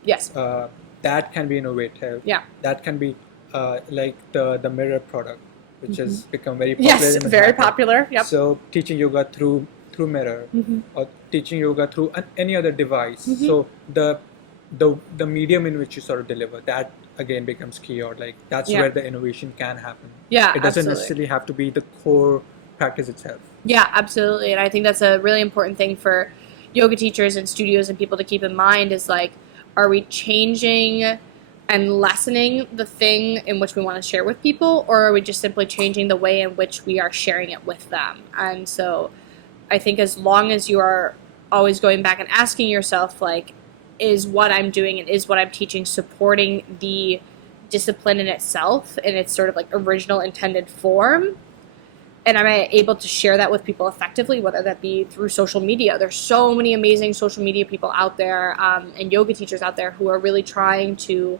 Yes. That can be innovative. Yeah. That can be like the mirror product, which has become very popular. Yes, in the very market. popular. Yep. So teaching yoga through mirror, or teaching yoga through any other device. So the medium in which you sort of deliver, that again becomes key, or like that's Yeah. where the innovation can happen. Yeah, It doesn't absolutely. necessarily have to be the core practice itself. Yeah, absolutely. And I think that's a really important thing for yoga teachers and studios and people to keep in mind is like, are we changing and lessening the thing in which we want to share with people, or are we just simply changing the way in which we are sharing it with them? And so I think as long as you are always going back and asking yourself, like, is what I'm doing and is what I'm teaching supporting the discipline in itself in its sort of like original intended form? And am I able to share that with people effectively, whether that be through social media? There's so many amazing social media people out there and yoga teachers out there who are really trying to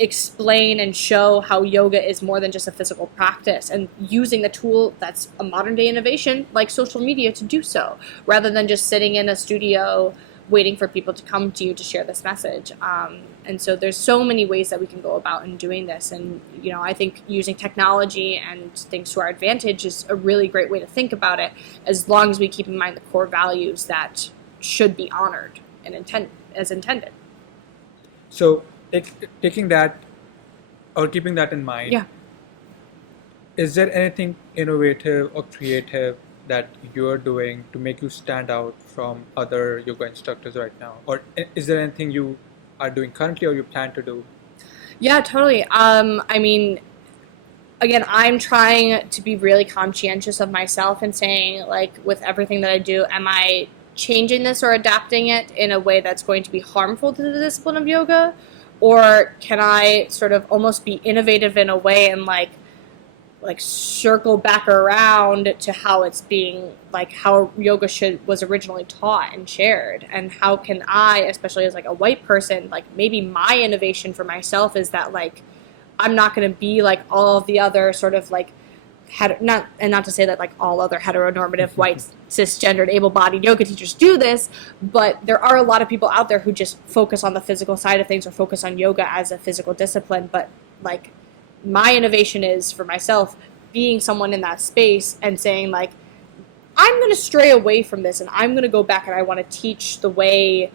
explain and show how yoga is more than just a physical practice and using the tool that's a modern day innovation like social media to do so, rather than just sitting in a studio waiting for people to come to you to share this message. And so there's so many ways that we can go about in doing this. And, I think using technology and things to our advantage is a really great way to think about it, as long as we keep in mind the core values that should be honored and as intended. So taking that or keeping that in mind, Yeah. is there anything innovative or creative that you're doing to make you stand out from other yoga instructors right now? Or is there anything you are doing currently or you plan to do? Yeah, totally. I mean, again, I'm trying to be really conscientious of myself and saying, like, with everything that I do, am I changing this or adapting it in a way that's going to be harmful to the discipline of yoga? Or can I sort of almost be innovative in a way and like circle back around to how it's being, like how yoga was originally taught and shared? And how can I, especially as like a white person, like maybe my innovation for myself is that like I'm not going to be like all of the other sort of like not to say that like all other heteronormative white cisgendered able-bodied yoga teachers do this, but there are a lot of people out there who just focus on the physical side of things or focus on yoga as a physical discipline. But like my innovation is for myself being someone in that space and saying like, I'm going to stray away from this and I'm going to go back and I want to teach the way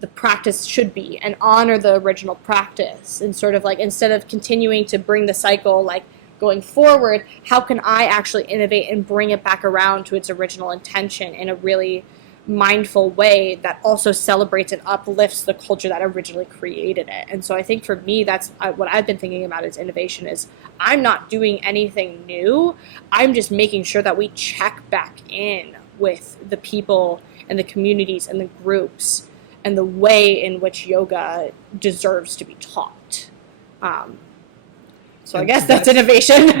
the practice should be and honor the original practice, and sort of like, instead of continuing to bring the cycle like going forward, how can I actually innovate and bring it back around to its original intention in a really mindful way that also celebrates and uplifts the culture that originally created it? And so I think for me, that's what I've been thinking about as innovation is I'm not doing anything new. I'm just making sure that we check back in with the people and the communities and the groups and the way in which yoga deserves to be taught. So I guess that's innovation.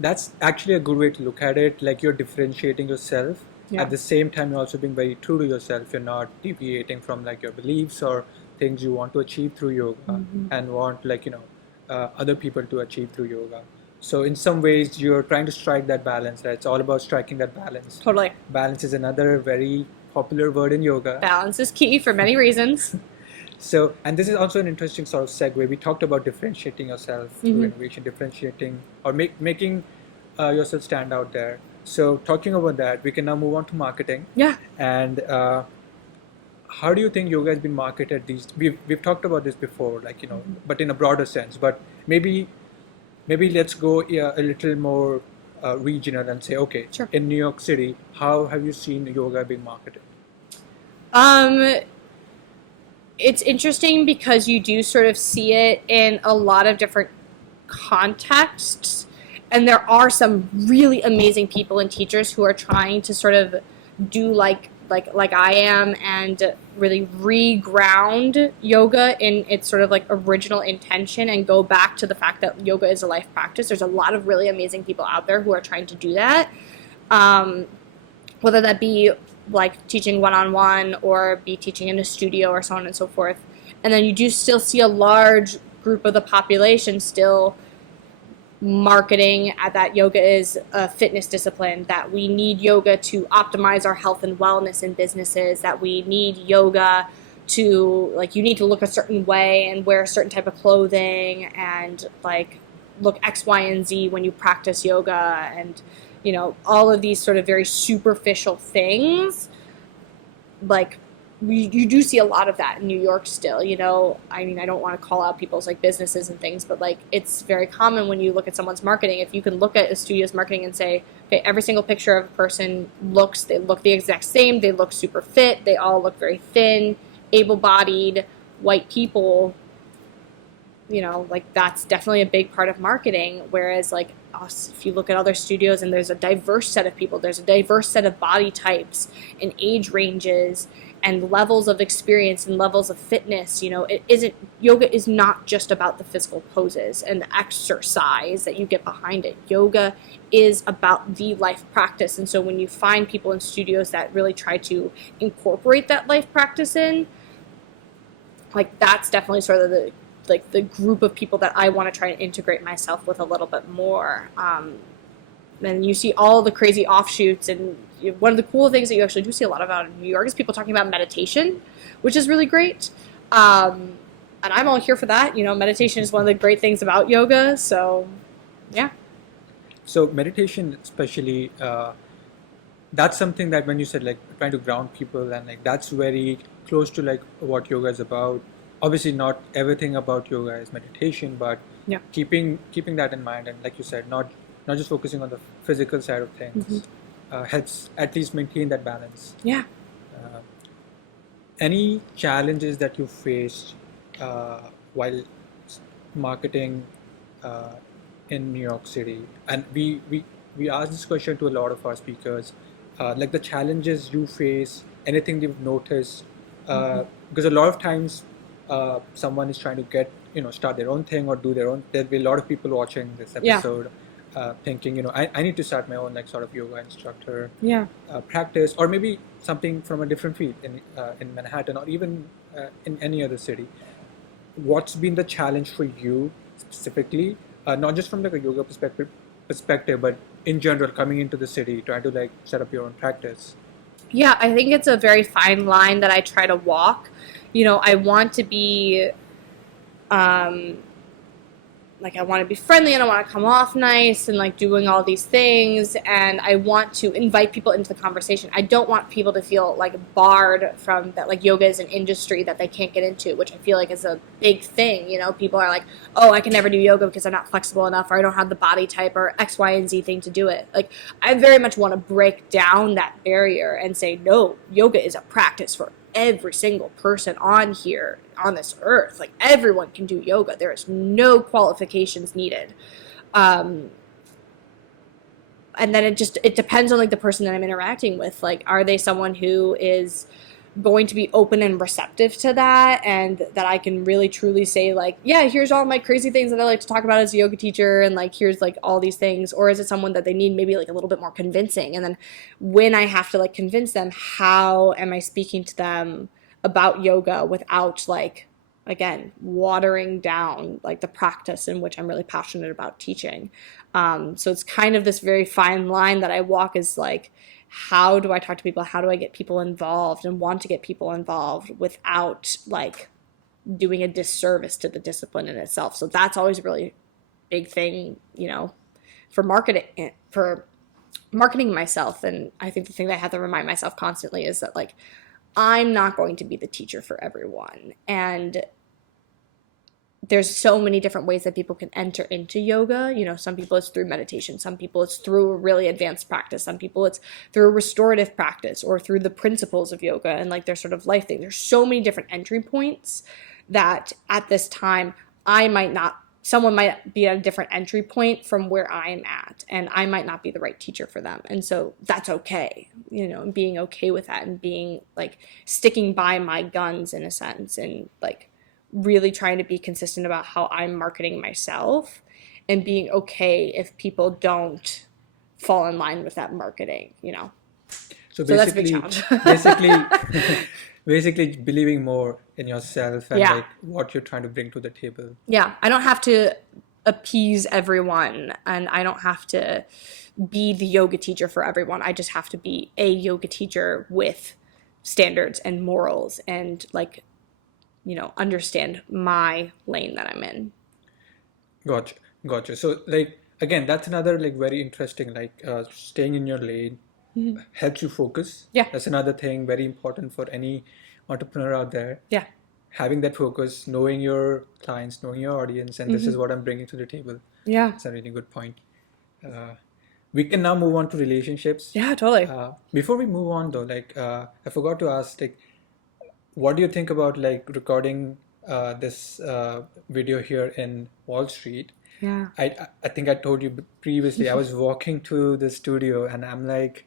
That's actually a good way to look at it. Like you're differentiating yourself. Yeah. At the same time, you're also being very true to yourself. You're not deviating from like your beliefs or things you want to achieve through yoga and want like, other people to achieve through yoga. So in some ways, you're trying to strike that balance. Right? It's all about striking that balance. Totally. Balance is another very popular word in yoga. Balance is key for many reasons. So, and this is also an interesting sort of segue. We talked about differentiating yourself through innovation, differentiating or making yourself stand out there. So, talking about that, we can now move on to marketing. Yeah. And how do you think yoga has been marketed? We've talked about this before, like but in a broader sense. But maybe let's go a little more regional and say, okay, sure. In New York City, how have you seen yoga being marketed? It's interesting because you do sort of see it in a lot of different contexts, and there are some really amazing people and teachers who are trying to sort of do like I am and really reground yoga in its sort of like original intention and go back to the fact that yoga is a life practice. There's a lot of really amazing people out there who are trying to do that, whether that be like teaching one-on-one or be teaching in a studio or so on and so forth. And then you do still see a large group of the population still marketing that yoga is a fitness discipline, that we need yoga to optimize our health and wellness in businesses, that we need yoga to, like, you need to look a certain way and wear a certain type of clothing and like look X, Y, and Z when you practice yoga, and all of these sort of very superficial things. Like, you do see a lot of that in New York still, I mean, I don't want to call out people's like businesses and things, but like it's very common when you look at someone's marketing, if you can look at a studio's marketing and say, okay, every single picture of a person they look the exact same, they look super fit, they all look very thin, able-bodied, white people, like that's definitely a big part of marketing. Whereas like us, if you look at other studios and there's a diverse set of people, there's a diverse set of body types and age ranges and levels of experience and levels of fitness, yoga is not just about the physical poses and the exercise that you get behind it. Yoga is about the life practice. And so when you find people in studios that really try to incorporate that life practice in, like that's definitely sort of the group of people that I want to try and integrate myself with a little bit more. And you see all the crazy offshoots, and one of the cool things that you actually do see a lot about in New York is people talking about meditation, which is really great. And I'm all here for that. Meditation is one of the great things about yoga. So, yeah. So meditation, especially, that's something that when you said like trying to ground people, and like that's very close to like what yoga is about. Obviously, not everything about yoga is meditation, but keeping that in mind, and like you said, not just focusing on the physical side of things, helps at least maintain that balance. Yeah. Any challenges that you faced while marketing in New York City? And we asked this question to a lot of our speakers, like the challenges you face, anything you've noticed, because a lot of times someone is trying to get, start their own thing or do their own. There'll be a lot of people watching this episode, thinking, I need to start my own like sort of yoga instructor practice, or maybe something from a different field in Manhattan or even in any other city. What's been the challenge for you specifically, not just from like a yoga perspective, but in general, coming into the city, trying to like set up your own practice? Yeah, I think it's a very fine line that I try to walk. I want to be, I want to be friendly and I want to come off nice and like doing all these things, and I want to invite people into the conversation. I don't want people to feel like barred from that, like yoga is an industry that they can't get into, which I feel like is a big thing. People are like, oh, I can never do yoga because I'm not flexible enough, or I don't have the body type or X, Y, and Z thing to do it. Like, I very much want to break down that barrier and say, no, yoga is a practice for every single person on here, on this earth. Like, everyone can do yoga. There is no qualifications needed. And then it depends on like the person that I'm interacting with. Like, are they someone who is going to be open and receptive to that, and that I can really truly say like, yeah, here's all my crazy things that I like to talk about as a yoga teacher, and like here's like all these things? Or is it someone that they need maybe like a little bit more convincing? And then when I have to like convince them, how am I speaking to them about yoga without like, again, watering down like the practice in which I'm really passionate about teaching? So it's kind of this very fine line that I walk, is like, how do I talk to people? How do I get people involved and want to get people involved without like doing a disservice to the discipline in itself? So that's always a really big thing, you know, for marketing myself. And I think the thing that I have to remind myself constantly is that like, I'm not going to be the teacher for everyone. And there's so many different ways that people can enter into yoga. You know, some people it's through meditation, some people it's through a really advanced practice, some people it's through a restorative practice or through the principles of yoga and like their sort of life thing. There's so many different entry points that at this time someone might be at a different entry point from where I'm at, and I might not be the right teacher for them. And so that's okay, you know, and being okay with that and being like sticking by my guns in a sense, and like really trying to be consistent about how I'm marketing myself, and being okay if people don't fall in line with that marketing, you know. So that's a big challenge. basically believing more in yourself and Yeah. like what you're trying to bring to the table. Yeah, I don't have to appease everyone, and I don't have to be the yoga teacher for everyone. I just have to be a yoga teacher with standards and morals, and like, you know, understand my lane that I'm in. Gotcha. So like, again, that's another like very interesting, like staying in your lane helps you focus. Yeah. That's another thing very important for any entrepreneur out there. Yeah. Having that focus, knowing your clients, knowing your audience, and this is what I'm bringing to the table. Yeah. That's a really good point. We can now move on to relationships. Yeah, totally. Before we move on though, like I forgot to ask, like, what do you think about like recording this video here in Wall Street? Yeah. I think I told you previously, I was walking to the studio and I'm like,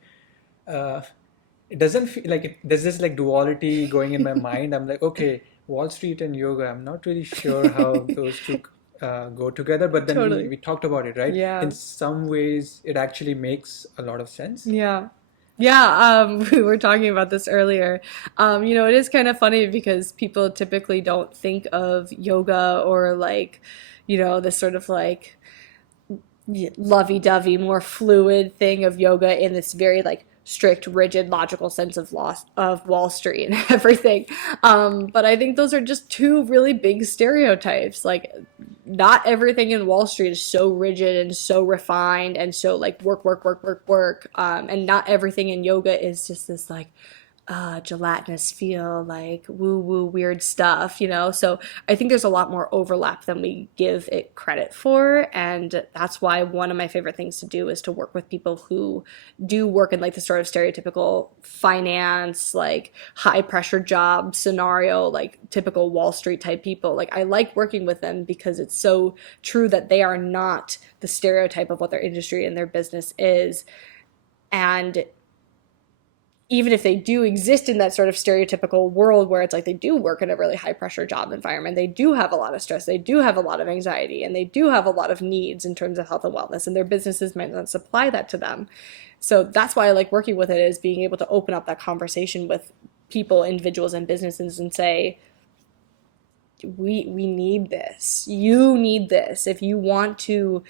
it doesn't feel like there's this like duality going in my mind. I'm like, okay, Wall Street and yoga, I'm not really sure how those two go together, but then Totally. we talked about it, right? Yeah. In some ways, it actually makes a lot of sense. Yeah. Yeah, we were talking about this earlier. You know, it is kind of funny because people typically don't think of yoga or like, you know, this sort of like lovey-dovey, more fluid thing of yoga in this very like strict, rigid, logical sense of Wall Street and everything. But I think those are just two really big stereotypes. Like, not everything in Wall Street is so rigid and so refined and so like work. And not everything in yoga is just this like gelatinous feel, like woo weird stuff, you know. So I think there's a lot more overlap than we give it credit for, and that's why one of my favorite things to do is to work with people who do work in like the sort of stereotypical finance, like high pressure job scenario, like typical Wall Street type people. Like, I like working with them because it's so true that they are not the stereotype of what their industry and their business is. And even if they do exist in that sort of stereotypical world where it's like they do work in a really high pressure job environment, they do have a lot of stress, they do have a lot of anxiety, and they do have a lot of needs in terms of health and wellness, and their businesses might not supply that to them. So that's why I like working with it, is being able to open up that conversation with people, individuals, and businesses and say, we need this. You need this if you want to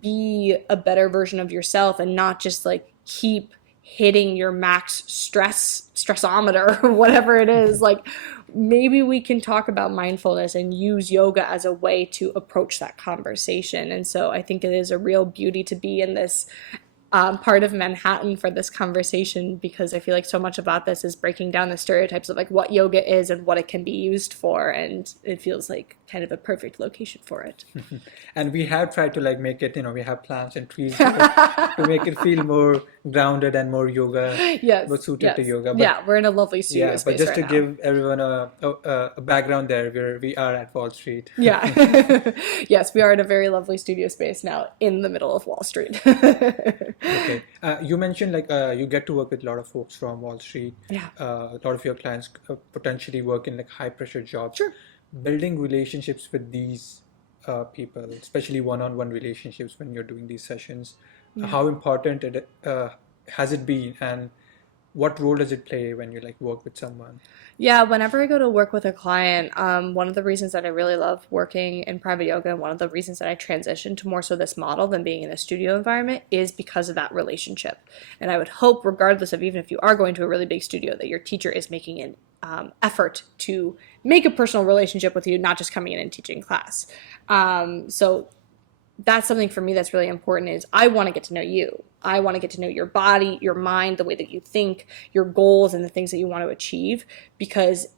be a better version of yourself and not just like keep hitting your max stressometer or whatever it is. Like, maybe we can talk about mindfulness and use yoga as a way to approach that conversation. And so I think it is a real beauty to be in this part of Manhattan for this conversation, because I feel like so much about this is breaking down the stereotypes of like what yoga is and what it can be used for, and it feels like kind of a perfect location for it. And we have tried to like make it, you know, we have plants and trees to make it feel more grounded and more yoga, more suited to yoga. But, yeah, we're in a lovely studio space but just right to now. give everyone a background there, we are at Wall Street. Yeah. Yes, we are in a very lovely studio space now in the middle of Wall Street. Okay. You mentioned like you get to work with a lot of folks from Wall Street. Yeah. A lot of your clients potentially work in like high pressure jobs. Sure. Building relationships with these people, especially one-on-one relationships when you're doing these sessions, Yeah. how important has it been, and what role does it play when you like work with someone? Yeah, whenever I go to work with a client, one of the reasons that I really love working in private yoga and one of the reasons that I transitioned to more so this model than being in a studio environment is because of that relationship. And I would hope, regardless of even if you are going to a really big studio, that your teacher is making an effort to make a personal relationship with you, not just coming in and teaching class. So that's something for me that's really important is I want to get to know you. I want to get to know your body, your mind, the way that you think, your goals and the things that you want to achieve, because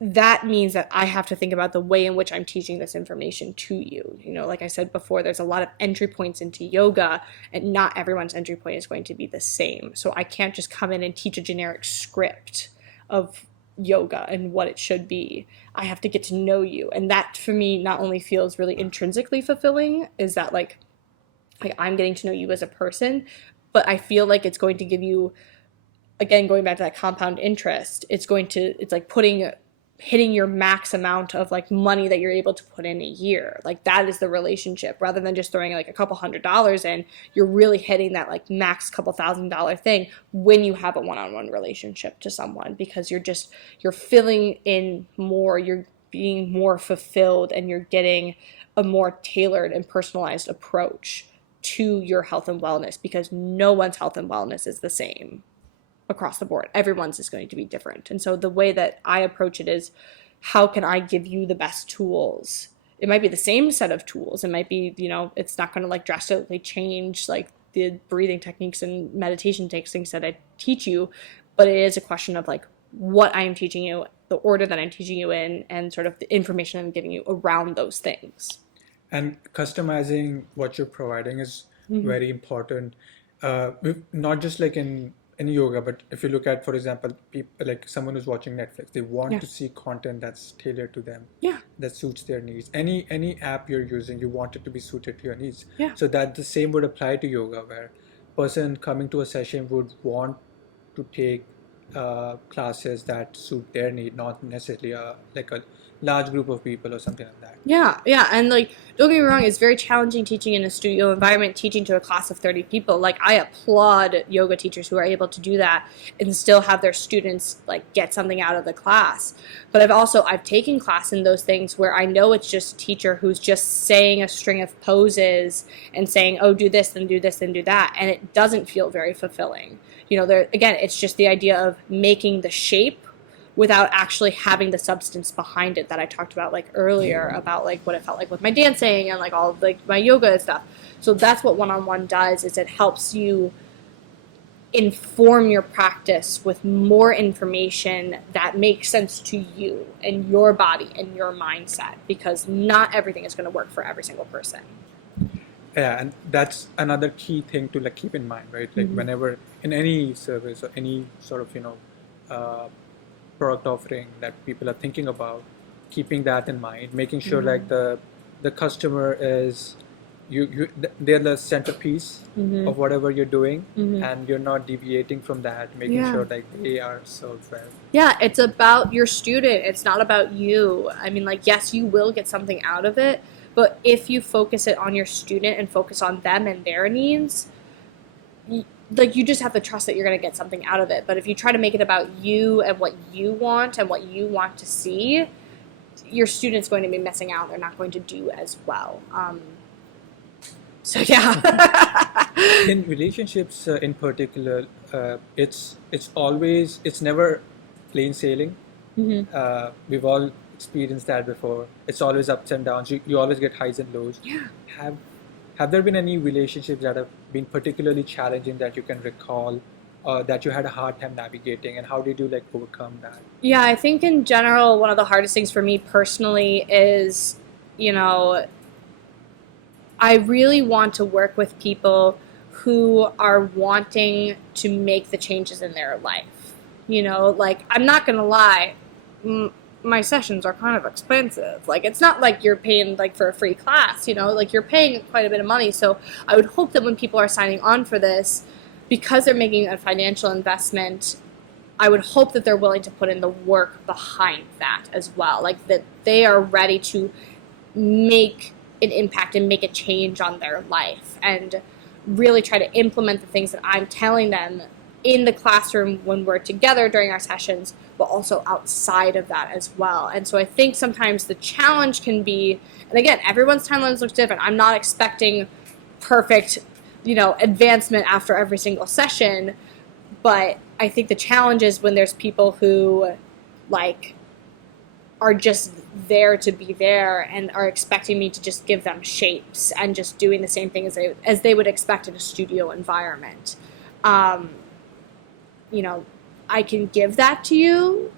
that means that I have to think about the way in which I'm teaching this information to you. You know, like I said before, there's a lot of entry points into yoga and not everyone's entry point is going to be the same. So I can't just come in and teach a generic script of yoga and what it should be. I have to get to know you. And that for me not only feels really intrinsically fulfilling, is that like I'm getting to know you as a person, but I feel like it's going to give you, again, going back to that compound interest, it's like hitting your max amount of like money that you're able to put in a year. Like that is the relationship, rather than just throwing like a couple $100s in. You're really hitting that like max couple $1,000 thing when you have a one-on-one relationship to someone, because you're filling in more, you're being more fulfilled, and you're getting a more tailored and personalized approach to your health and wellness, because no one's health and wellness is the same across the board. Everyone's is going to be different. And so the way that I approach it is, how can I give you the best tools? It might be the same set of tools. It might be, it's not going to like drastically change like the breathing techniques and meditation techniques that I teach you, but it is a question of like what I am teaching you, the order that I'm teaching you in, and sort of the information I'm giving you around those things. And customizing what you're providing is very important. Not just like in yoga, but if you look at, for example, people like someone who's watching Netflix, they want to see content that's tailored to them, that suits their needs. Any app you're using, you want it to be suited to your needs. So that the same would apply to yoga, where person coming to a session would want to take classes that suit their need, not necessarily like a large group of people or something like that. Yeah, and like, don't get me wrong, it's very challenging teaching in a studio environment, teaching to a class of 30 people. Like, I applaud yoga teachers who are able to do that and still have their students like get something out of the class. But I've taken class in those things where I know it's just a teacher who's just saying a string of poses and saying, oh, do this, then do this, then do that, and it doesn't feel very fulfilling. Again, it's just the idea of making the shape without actually having the substance behind it that I talked about like earlier, about like what it felt like with my dancing and like all of like my yoga and stuff. So that's what one-on-one does, is it helps you inform your practice with more information that makes sense to you and your body and your mindset, because not everything is going to work for every single person. Yeah, and that's another key thing to like keep in mind, right? Like whenever in any service or any sort of product offering that people are thinking about, keeping that in mind, making sure like the customer is they're the centerpiece of whatever you're doing, and you're not deviating from that, making sure like they are served well. Yeah, it's about your student. It's not about you. I mean, like, yes, you will get something out of it, but if you focus it on your student and focus on them and their needs, like, you just have to trust that you're going to get something out of it. But if you try to make it about you and what you want to see, your student's going to be missing out. They're not going to do as well. So yeah. In relationships, in particular, it's never plain sailing. We've all experienced that before. It's always ups and downs. You always get highs and lows. Yeah. Have there been any relationships that have been particularly challenging that you can recall, that you had a hard time navigating, and how did you like overcome that? Yeah, I think in general, one of the hardest things for me personally is, I really want to work with people who are wanting to make the changes in their life. Like, I'm not going to lie, my sessions are kind of expensive. Like, it's not like you're paying like for a free class, you know, like you're paying quite a bit of money. So I would hope that when people are signing on for this, because they're making a financial investment, I would hope that they're willing to put in the work behind that as well. Like, that they are ready to make an impact and make a change on their life and really try to implement the things that I'm telling them in the classroom when we're together during our sessions, but also outside of that as well. And so I think sometimes the challenge can be, and again, everyone's timelines look different. I'm not expecting perfect, you know, advancement after every single session, but I think the challenge is when there's people who like are just there to be there and are expecting me to just give them shapes and just doing the same thing as they would expect in a studio environment. You know, I can give that to you,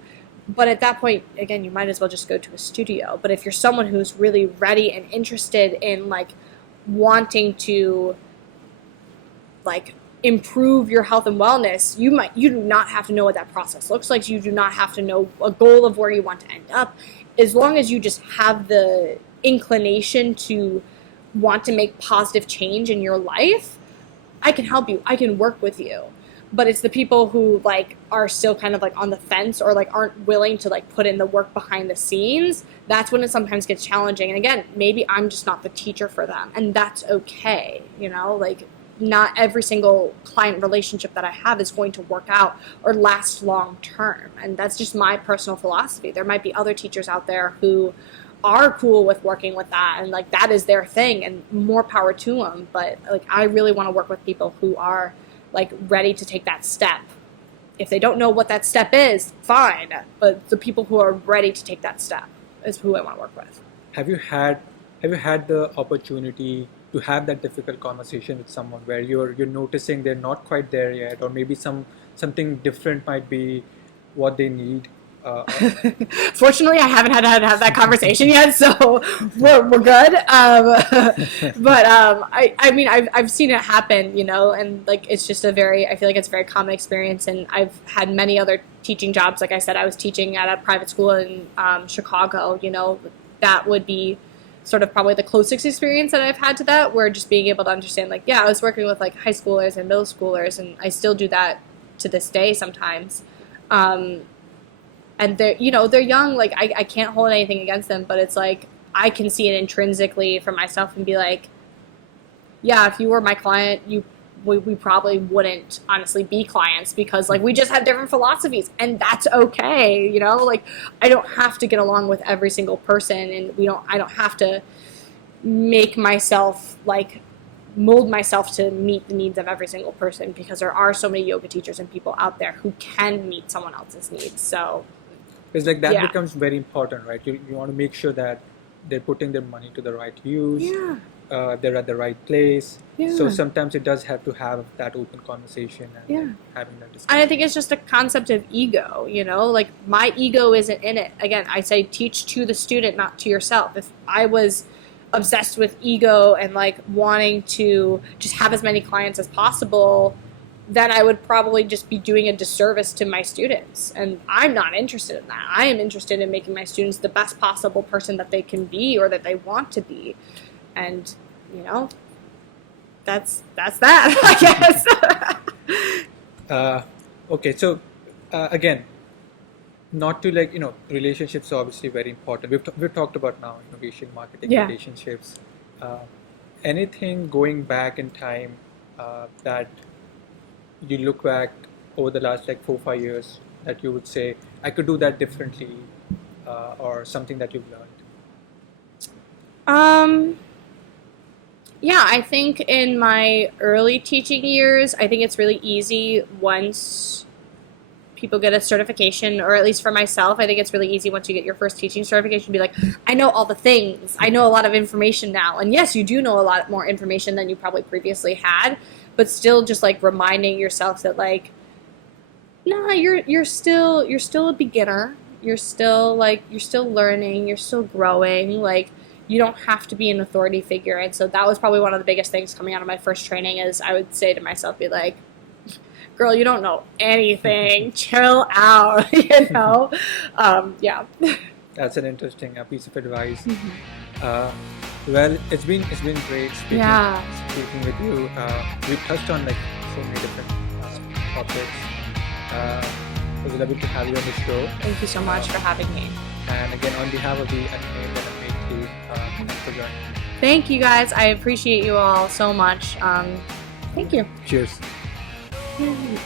but at that point, again, you might as well just go to a studio. But if you're someone who's really ready and interested in like wanting to like improve your health and wellness, you do not have to know what that process looks like. You do not have to know a goal of where you want to end up. As long as you just have the inclination to want to make positive change in your life, I can help you. I can work with you. But it's the people who like are still kind of like on the fence or like aren't willing to like put in the work behind the scenes. That's when it sometimes gets challenging. And again, maybe I'm just not the teacher for them, and that's okay. You know, like not every single client relationship that I have is going to work out or last long term. And that's just my personal philosophy. There might be other teachers out there who are cool with working with that and like that is their thing, and more power to them. But like I really want to work with people who are like ready to take that step. If they don't know what that step is, fine. But the people who are ready to take that step is who I want to work with. Have you had the opportunity to have that difficult conversation with someone where you're noticing they're not quite there yet, or maybe something different might be what they need? Fortunately, I haven't had to have that conversation yet, so we're good. But I mean, I've seen it happen, you know, and like it's just I feel like it's a very common experience. And I've had many other teaching jobs. Like I said, I was teaching at a private school in Chicago. You know, that would be sort of probably the closest experience that I've had to that, where just being able to understand, like, yeah, I was working with like high schoolers and middle schoolers, and I still do that to this day sometimes. And they're young, like I can't hold anything against them, but it's like I can see it intrinsically for myself and be like, yeah, if you were my client, we probably wouldn't honestly be clients, because like we just have different philosophies, and that's okay, you know, like I don't have to get along with every single person, and I don't have to make myself like mold myself to meet the needs of every single person, because there are so many yoga teachers and people out there who can meet someone else's needs. So it's like that yeah. becomes very important, right? You want to make sure that they're putting their money to the right use. Yeah. They're at the right place. Yeah. So sometimes it does have to have that open conversation and Yeah. having that discussion. And I think it's just a concept of ego, you know, like my ego isn't in it. Again, I say teach to the student, not to yourself. If I was obsessed with ego and like wanting to just have as many clients as possible, then I would probably just be doing a disservice to my students. And I'm not interested in that. I am interested in making my students the best possible person that they can be or that they want to be. And, you know, that's that, I guess. Okay, so again, not to like, you know, relationships are obviously very important. We've talked about now innovation, marketing, Yeah. relationships. Anything going back in time that you look back over the last like 4-5 years that you would say, I could do that differently, or something that you've learned? Yeah, I think in my early teaching years, I think it's really easy once people get a certification, or at least for myself, I think it's really easy once you get your first teaching certification to be like, I know all the things. I know a lot of information now. And yes, you do know a lot more information than you probably previously had, but still just like reminding yourself that like, nah, you're still a beginner. You're still learning, you're still growing. Like, you don't have to be an authority figure. And so that was probably one of the biggest things coming out of my first training, is I would say to myself, be like, girl, you don't know anything. Chill out, you know? Yeah. That's an interesting piece of advice. Well, it's been great speaking Yeah. speaking with you. We touched on like so many different topics. It was lovely to have you on the show. Thank you so much for having me. And again, on behalf of the Unnamed and Unmade team, thanks for joining. Thank you guys. I appreciate you all so much. Thank you. Cheers. Yay.